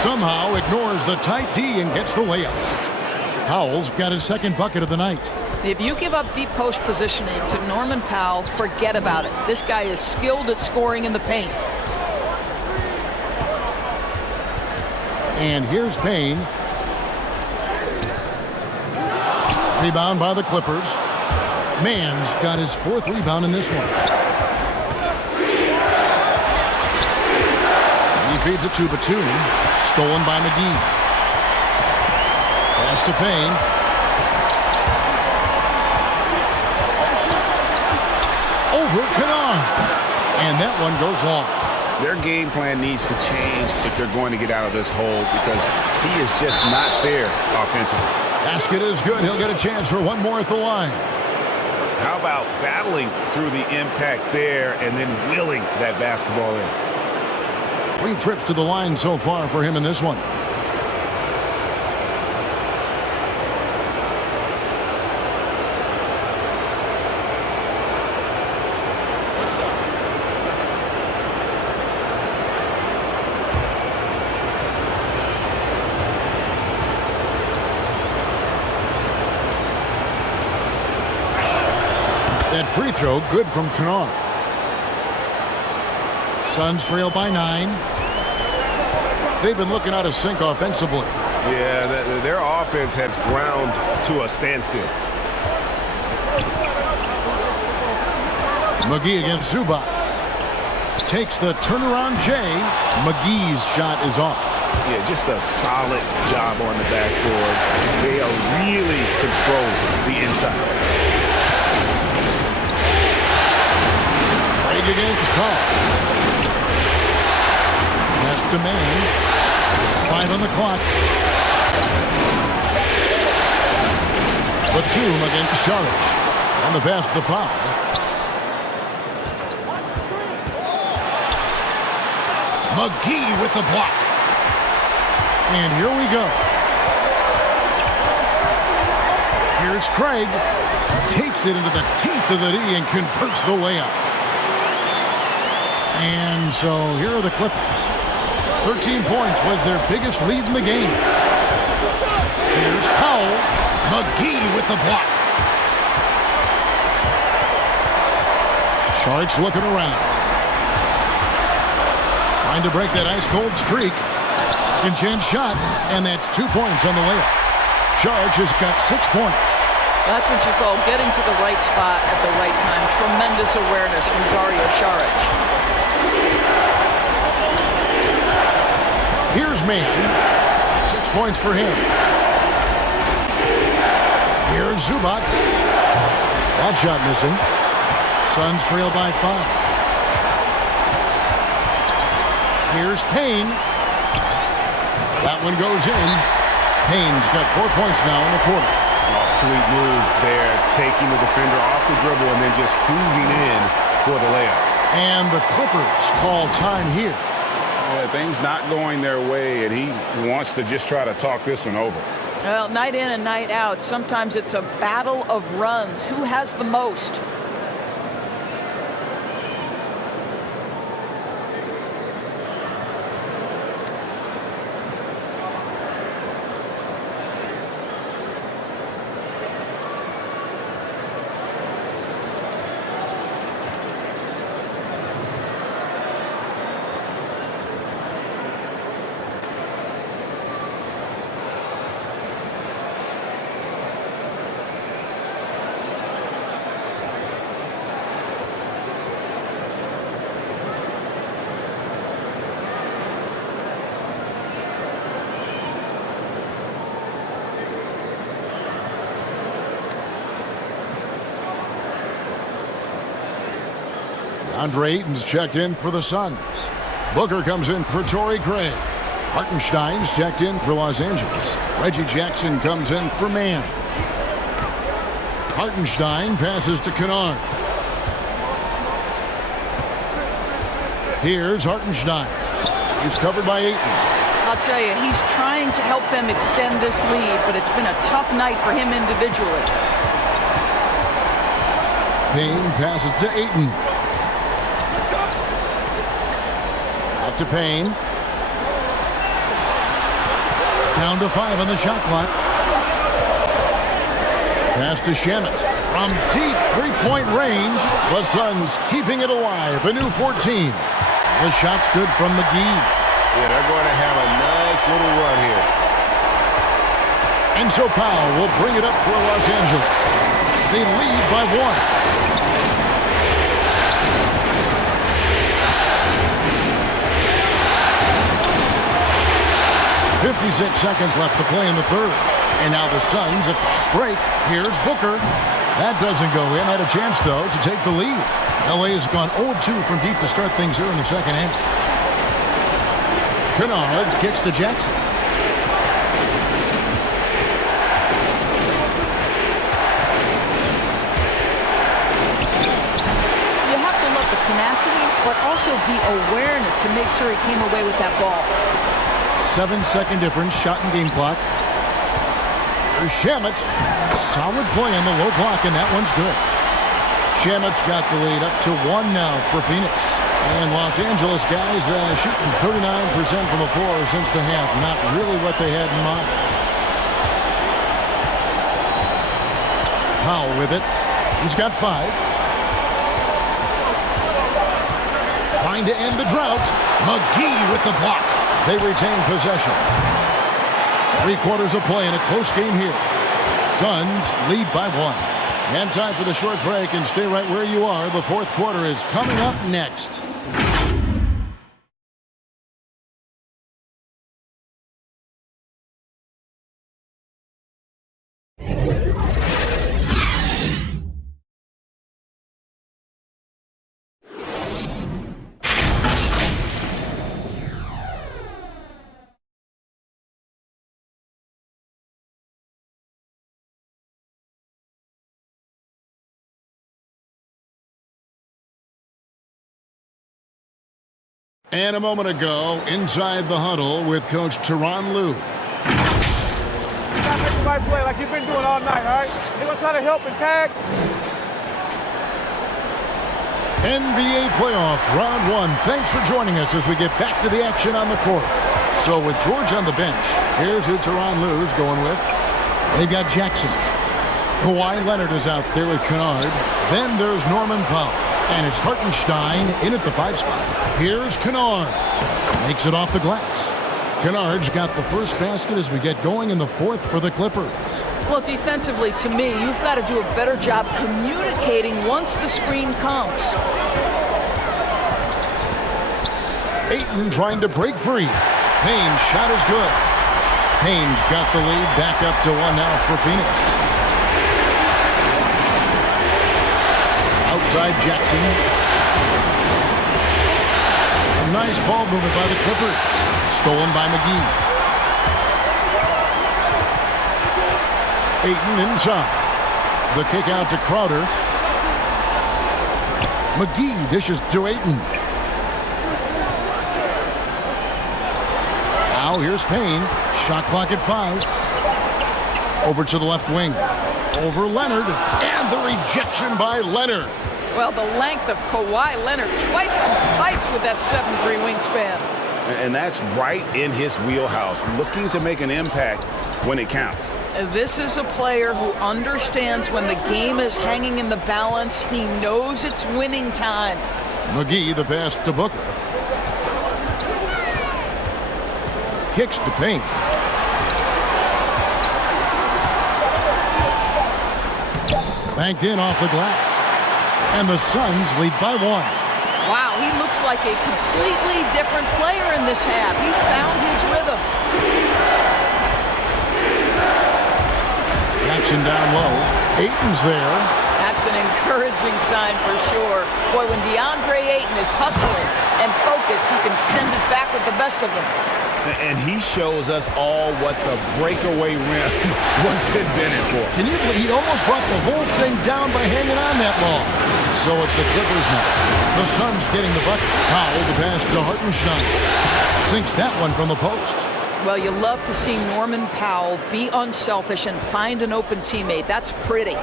Somehow ignores the tight D and gets the layup. Powell's got his second bucket of the night. If you give up deep post positioning to Norman Powell, forget about it. This guy is skilled at scoring in the paint. And here's Payne. Rebound by the Clippers. Mann's got his 4th rebound in this one. feeds it to Batum. Stolen by McGee. Pass to Payne. Over Kennard. And that one goes long. Their game plan needs to change if they're going to get out of this hole because he is just not there offensively. Basket is good. He'll get a chance for one more at the line. How about battling through the impact there and then wheeling that basketball in? 3 trips to the line so far for him in this one. That free throw, good from Kennard. Suns trail by 9. They've been looking out of sync offensively. Yeah, their offense has ground to a standstill. McGee against Zubac. Takes the turnaround J. McGee's shot is off. Yeah, just a solid job on the backboard. They are really controlling the inside. Against Paul. Pass to Mann. 5 on the clock. Batum against Sharp. On the pass to Paul. McGee with the block. And here we go. Here's Craig. Takes it into the teeth of the D and converts the layup. And so here are the Clippers. 13 points was their biggest lead in the game. Here's Powell. McGee with the block. Sharks looking around. Trying to break that ice-cold streak. Second chance shot, and that's 2 points on the layup. Sharks has got 6 points. That's what you call getting to the right spot at the right time. Tremendous awareness from Dario Saric. Here's Mann. 6 points for him. Here's Zubac. That shot missing. Suns trail by 5. Here's Payne. That one goes in. Payne's got 4 points now in the quarter. Oh, sweet move there, taking the defender off the dribble and then just cruising in for the layup. And the Clippers call time here. Yeah, things not going their way, and he wants to just try to talk this one over. Well, night in and night out, sometimes it's a battle of runs. Who has the most? Andre Ayton's checked in for the Suns. Booker comes in for Torrey Craig. Hartenstein's checked in for Los Angeles. Reggie Jackson comes in for Mann. Hartenstein passes to Kennard. Here's Hartenstein. He's covered by Ayton. I'll tell you, he's trying to help them extend this lead, but it's been a tough night for him individually. Payne passes to Ayton. Out to Payne. Down to 5 on the shot clock. Pass to Shamet. From deep three-point range, the Suns keeping it alive. A new 14. The shot's good from McGee. Yeah, they're going to have a nice little run here. And so Powell will bring it up for Los Angeles. They lead by 1. 56 seconds left to play in the third. And now the Suns, a fast break. Here's Booker. That doesn't go in. Had a chance, though, to take the lead. LA has gone 0-2 from deep to start things here in the second half. Kennard kicks to Jackson. You have to love the tenacity, but also the awareness to make sure he came away with that ball. 7-second difference, shot and game clock. There's Shamet. Solid play on the low block, and that one's good. Shamet's got the lead up to 1 now for Phoenix. And Los Angeles guys shooting 39% from the floor since the half. Not really what they had in mind. Powell with it. He's got 5. Trying to end the drought. McGee with the block. They retain possession. 3/4 of play in a close game here. Suns lead by 1. And time for the short break, and stay right where you are. The fourth quarter is coming up next. And a moment ago, inside the huddle with Coach Tyronn Lue. You gotta make the right play like you've been doing all night, all right? They're gonna try to help and tag. NBA playoff round 1. Thanks for joining us as we get back to the action on the court. So with George on the bench, here's who Tyronn Lue's going with. They've got Jackson. Kawhi Leonard is out there with Kennard. Then there's Norman Powell. And it's Hartenstein in at the 5 spot. Here's Kennard. Makes it off the glass. Kennard's got the first basket as we get going in the fourth for the Clippers. Well, defensively, to me, you've got to do a better job communicating once the screen comes. Ayton trying to break free. Payne's shot is good. Payne's got the lead back up to 1 now for Phoenix. Outside Jackson. Some nice ball movement by the Clippers. Stolen by McGee. Ayton inside. The kick out to Crowder. McGee dishes to Ayton. Now here's Payne. Shot clock at 5. Over to the left wing. Over Leonard. And the rejection by Leonard. Well, the length of Kawhi Leonard, twice on the pipes with that 7'3" wingspan. And that's right in his wheelhouse, looking to make an impact when it counts. This is a player who understands when the game is hanging in the balance. He knows it's winning time. McGee, the pass to Booker. Kicks to Payne. Banked in off the glass. And the Suns lead by 1. Wow, he looks like a completely different player in this half. He's found his rhythm. Jackson down low. Ayton's there. That's an encouraging sign for sure. Boy, when DeAndre Ayton is hustling and focused, he can send it back with the best of them. And he shows us all what the breakaway rim was invented for. Can you believe he almost brought the whole thing down by hanging on that long? So it's the Clippers now. The Suns getting the bucket. Powell the pass to Hartenstein. Sinks that one from the post. Well, you love to see Norman Powell be unselfish and find an open teammate. That's pretty.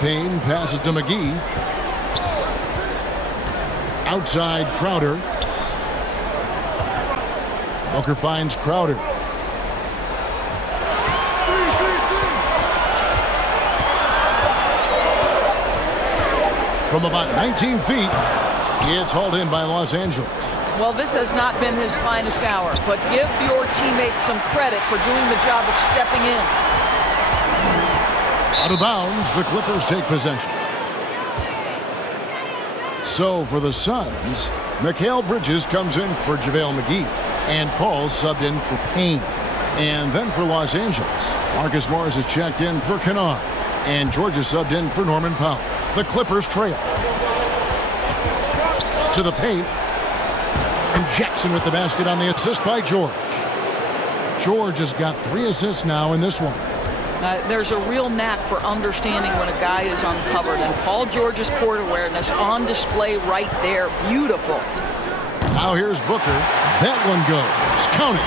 Payne passes to McGee. Outside Crowder. Booker finds Crowder. From about 19 feet, it's hauled in by Los Angeles. Well, this has not been his finest hour, but give your teammates some credit for doing the job of stepping in. Out of bounds, the Clippers take possession. So for the Suns, Mikal Bridges comes in for JaVale McGee. And Paul subbed in for Payne. And then for Los Angeles, Marcus Morris is checked in for Kennard. And Georgia subbed in for Norman Powell. The Clippers trail. To the paint. And Jackson with the basket on the assist by George. George has got 3 assists now in this one. There's a real knack for understanding when a guy is uncovered, and Paul George's court awareness on display right there. Beautiful. Now here's Booker. That one goes. Count it.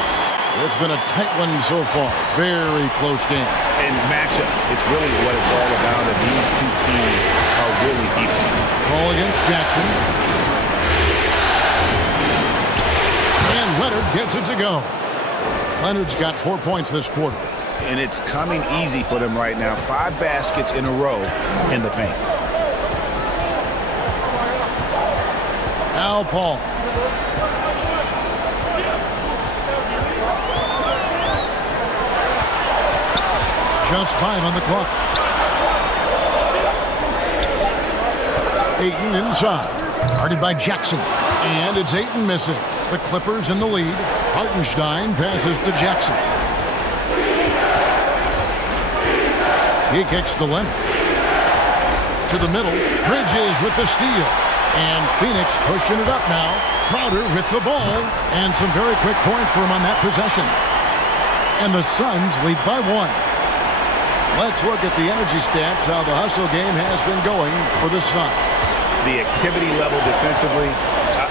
It's been a tight one so far. Very close game. And matchups, it's really what it's all about, and these two teams are really equal. Ball against Jackson. And Leonard gets it to go. Leonard's got 4 points this quarter. And it's coming easy for them right now. 5 baskets in a row in the paint. Al Paul. Just 5 on the clock. Ayton inside. Guarded by Jackson. And it's Ayton missing. The Clippers in the lead. Hartenstein passes to Jackson. He kicks to Leonard. To the middle. Bridges with the steal. And Phoenix pushing it up now. Crowder with the ball. And some very quick points for him on that possession. And the Suns lead by 1. Let's look at the energy stats, how the hustle game has been going for the Suns. The activity level defensively,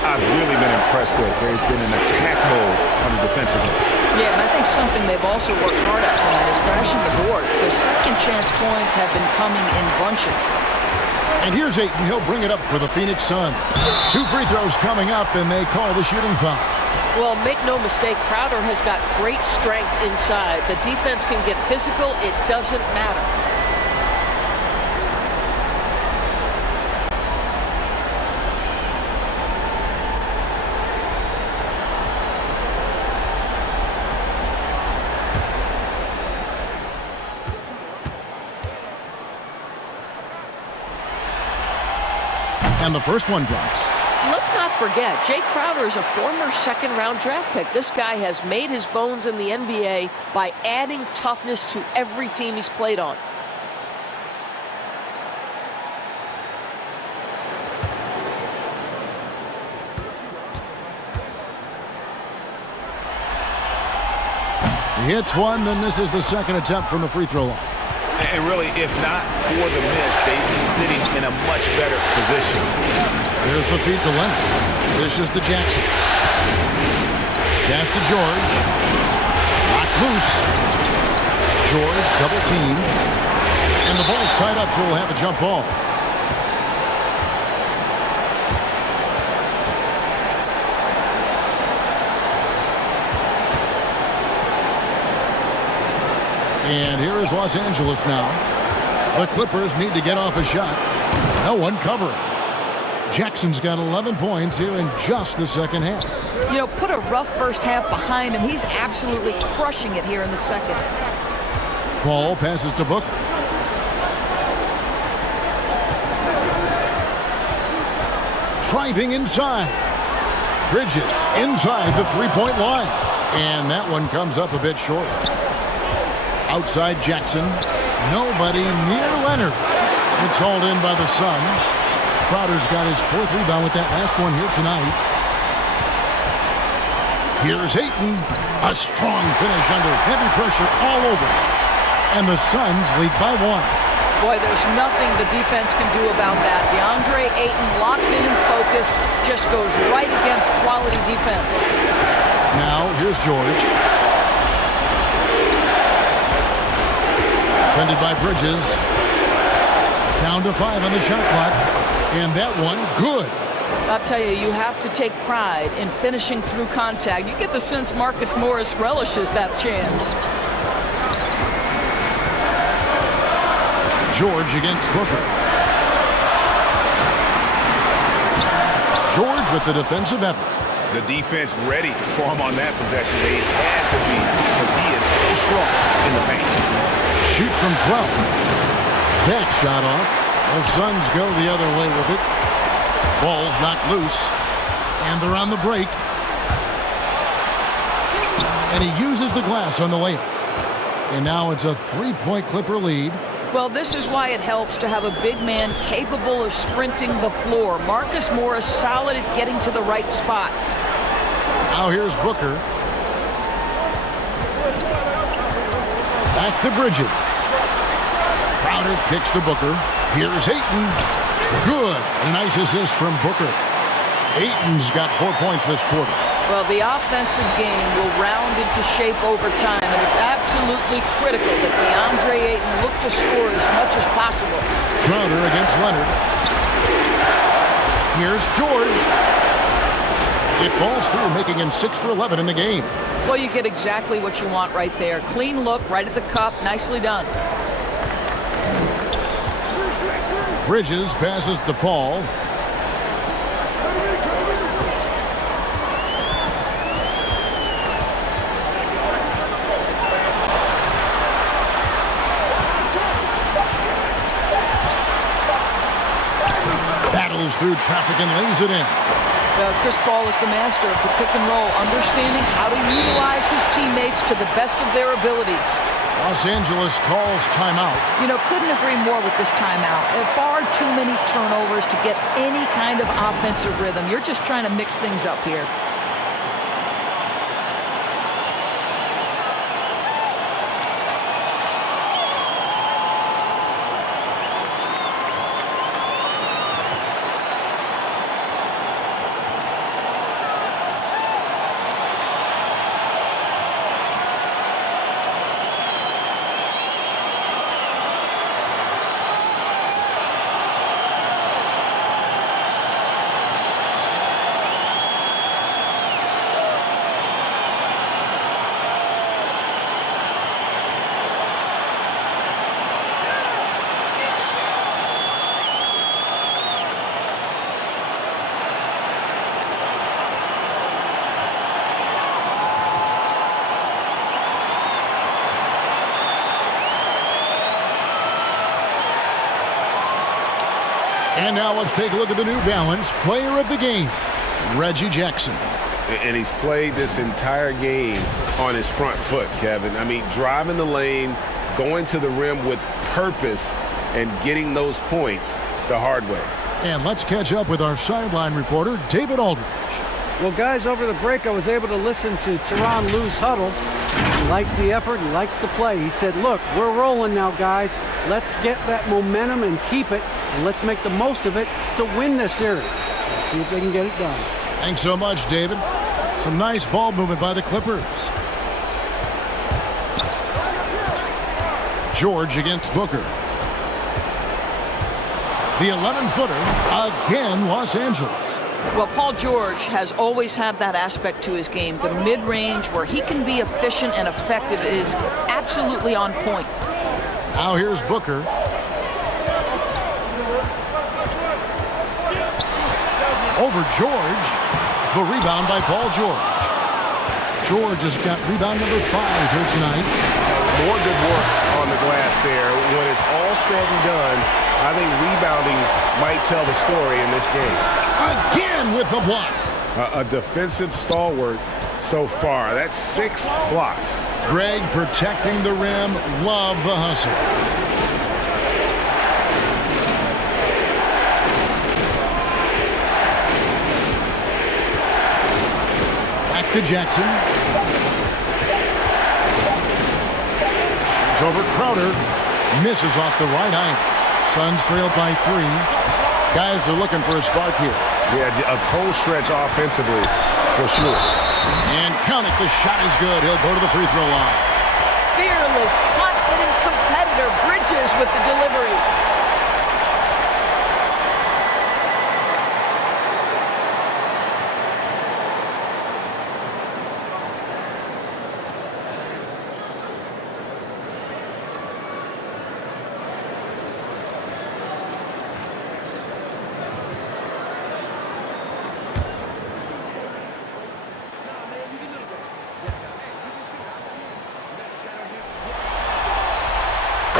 I've really been impressed with. There's been an attack mode on the defensive end. Yeah, and I think something they've also worked hard at tonight is crashing the boards. Their second chance points have been coming in bunches. And here's Ayton. He'll bring it up for the Phoenix Suns. 2 free throws coming up, and they call the shooting foul. Well, make no mistake, Crowder has got great strength inside. The defense can get physical. It doesn't matter. And the first one drops. Let's not forget, Jay Crowder is a former second-round draft pick. This guy has made his bones in the NBA by adding toughness to every team he's played on. He hits one, then misses the second attempt from the free throw line. And really, if not for the miss, they'd be sitting in a much better position. Here's the feed to Leonard. This is to Jackson. Pass to George. Locked loose. George double team. And the ball's tied up, so we'll have a jump ball. And here is Los Angeles now. The Clippers need to get off a shot. No one covering. Jackson's got 11 points here in just the second half. You know, put a rough first half behind him. He's absolutely crushing it here in the second. Paul passes to Booker. Driving inside. Bridges inside the three-point line. And that one comes up a bit short. Outside Jackson. Nobody near Leonard. It's hauled in by the Suns. Crowder's got his 4th rebound with that last one here tonight. Here's Ayton. A strong finish under heavy pressure all over. And the Suns lead by 1. Boy, there's nothing the defense can do about that. DeAndre Ayton, locked in and focused, just goes right against quality defense. Now, here's George. Defended by Bridges. Down to 5 on the shot clock. And that one, good. I'll tell you, you have to take pride in finishing through contact. You get the sense Marcus Morris relishes that chance. George against Booker. George with the defensive effort. The defense ready for him on that possession. They had to be because he is so strong in the paint. Shoots from 12. That shot off. The Suns go the other way with it. Ball's knocked loose. And they're on the break. And he uses the glass on the layup. And now it's a 3-point Clipper lead. Well, this is why it helps to have a big man capable of sprinting the floor. Marcus Morris solid at getting to the right spots. Now here's Booker. Back to Bridges. Crowder kicks to Booker. Here's Ayton. Good. And a nice assist from Booker. Ayton's got 4 points this quarter. Well, the offensive game will round into shape over time, and it's absolutely critical that DeAndre Ayton look to score as much as possible. Crowder against Leonard. Here's George. It balls through, making him 6 for 11 in the game. Well, you get exactly what you want right there. Clean look, right at the cup. Nicely done. Bridges passes to Paul. Battles through traffic and lays it in. Chris Paul is the master of the pick and roll, understanding how to utilize his teammates to the best of their abilities. Los Angeles calls timeout. You know, couldn't agree more with this timeout. There are far too many turnovers to get any kind of offensive rhythm. You're just trying to mix things up here. And now let's take a look at the New Balance player of the game, Reggie Jackson. And he's played this entire game on his front foot, Kevin. I mean, driving the lane, going to the rim with purpose, and getting those points the hard way. And let's catch up with our sideline reporter, David Aldridge. Well, guys, over the break, I was able to listen to Tyronn Lue's huddle. He likes the effort. He likes the play. He said, look, we're rolling now, guys. Let's get that momentum and keep it, and let's make the most of it to win this series. Let's see if they can get it done. Thanks so much, David. Some nice ball movement by the Clippers. George against Booker. The 11-footer again, Los Angeles. Well, Paul George has always had that aspect to his game. The mid-range where he can be efficient and effective is absolutely on point. Now here's Booker. Over George. The rebound by Paul George. George has got rebound number 5 here tonight. More good work on the glass there. When it's all said and done, I think rebounding might tell the story in this game. Again with the block. A defensive stalwart so far. That's 6 blocks. Greg protecting the rim. Love the hustle. Back to Jackson. Shoots over Crowder. Misses off the right eye. Suns trailed by 3. Guys are looking for a spark here. Yeah, a cold stretch offensively, for sure. And count it, the shot is good. He'll go to the free throw line. Fearless, confident competitor. Bridges with the delivery.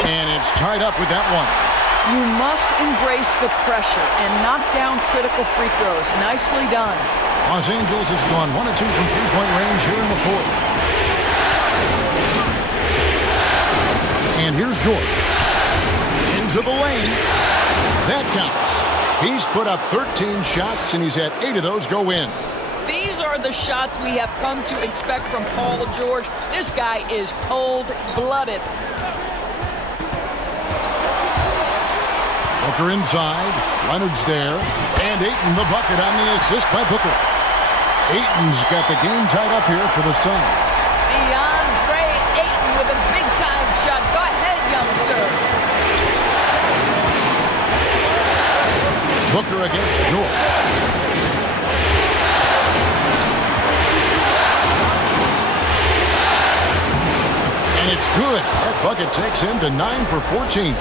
And it's tied up with that one. You must embrace the pressure and knock down critical free throws. Nicely done. Los Angeles has gone 1 of 2 from 3-point range here in the 4th. And here's George. Into the lane. That counts. He's put up 13 shots, and he's had 8 of those go in. These are the shots we have come to expect from Paul George. This guy is cold-blooded. Booker inside. Leonard's there. And Ayton the bucket on the assist by Booker. Ayton's got the game tied up here for the Suns. DeAndre Ayton with a big-time shot. Go ahead, young sir. Booker against George. And it's good. That bucket takes him to 9 for 14.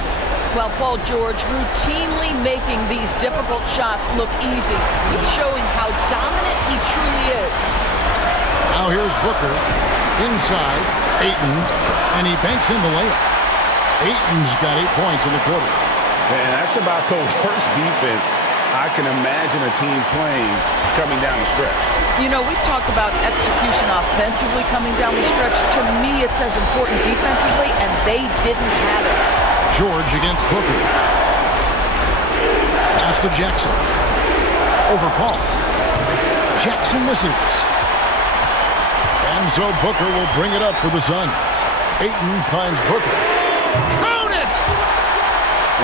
Well, Paul George routinely making these difficult shots look easy. He's showing how dominant he truly is. Now here's Booker. Inside. Ayton. And he banks in the layup. Ayton's got 8 points in the quarter. And that's about the worst defense I can imagine a team playing coming down the stretch. You know, we talk about execution offensively coming down the stretch. To me, it's as important defensively, and they didn't have it. George against Booker. Pass to Jackson. Over Paul. Jackson misses. And so Booker will bring it up for the Suns. Ayton finds Booker. Count it!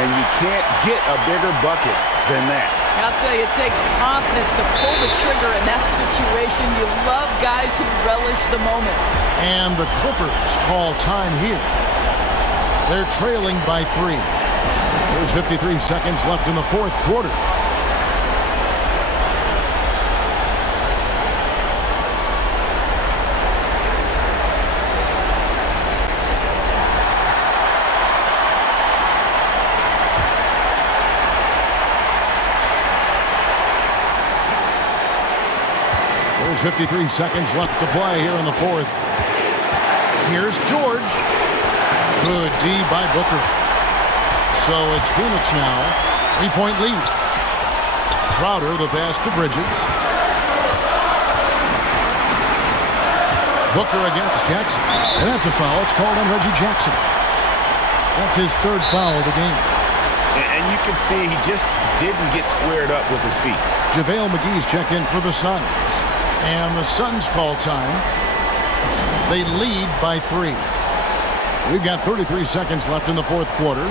And you can't get a bigger bucket than that. I'll tell you, it takes confidence to pull the trigger in that situation. You love guys who relish the moment. And the Clippers call time here. They're trailing by 3. There's 53 seconds left in the fourth quarter. There's 53 seconds left to play here in the fourth. Here's George. Good D by Booker. So it's Phoenix now. 3-point lead. Crowder the pass to Bridges. Booker against Jackson. And that's a foul. It's called on Reggie Jackson. That's his 3rd foul of the game. And you can see he just didn't get squared up with his feet. JaVale McGee's checked in for the Suns. And the Suns call time. They lead by 3. We've got 33 seconds left in the fourth quarter.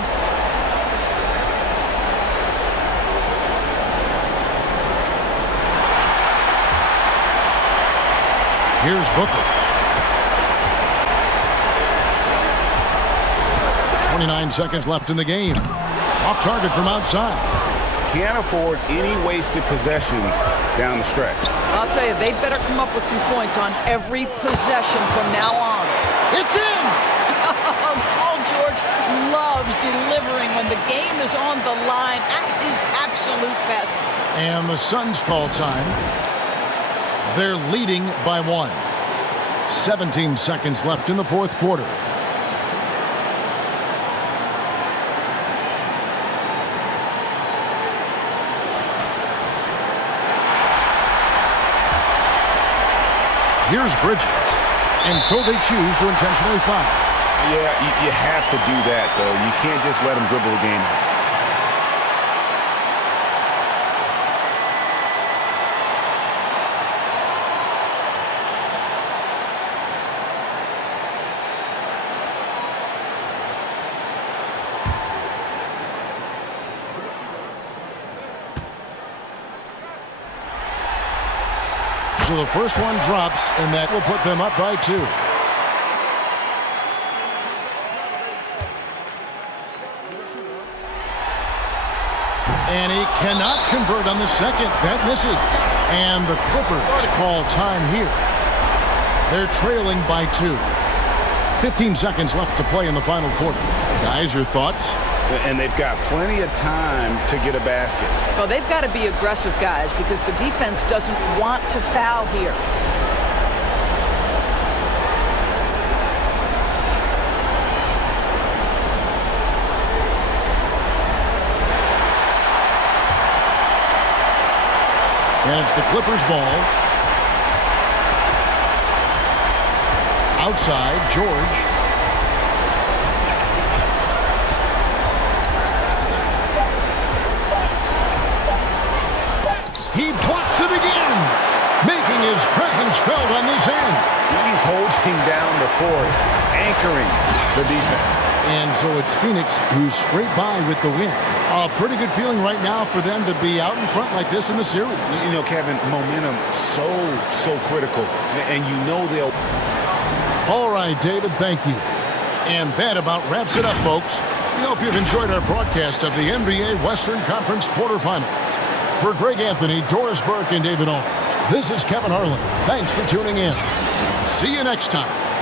Here's Booker. 29 seconds left in the game. Off target from outside. Can't afford any wasted possessions down the stretch. I'll tell you, they better come up with some points on every possession from now on. It's in! Paul George loves delivering when the game is on the line at his absolute best. And the Suns call time. They're leading by 1. 17 seconds left in the fourth quarter. Here's Bridges. And so they choose to intentionally foul. Yeah, you have to do that, though. You can't just let him dribble the game. So the first one drops, and that will put them up by 2. And he cannot convert on the second. That misses. And the Clippers call time here. They're trailing by 2. 15 seconds left to play in the final quarter. Guys, your thoughts? And they've got plenty of time to get a basket. Well, they've got to be aggressive, guys, because the defense doesn't want to foul here. And it's the Clippers' ball. Outside, George. presence felt on this end. He's holding down the fort, anchoring the defense. And so it's Phoenix who's scraped by with the win. A pretty good feeling right now for them to be out in front like this in the series. You know, Kevin, momentum so critical. And you know they'll... All right, David, thank you. And that about wraps it up, folks. We hope you've enjoyed our broadcast of the NBA Western Conference quarterfinals. For Greg Anthony, Doris Burke, and David Owens, this is Kevin Harlan. Thanks for tuning in. See you next time.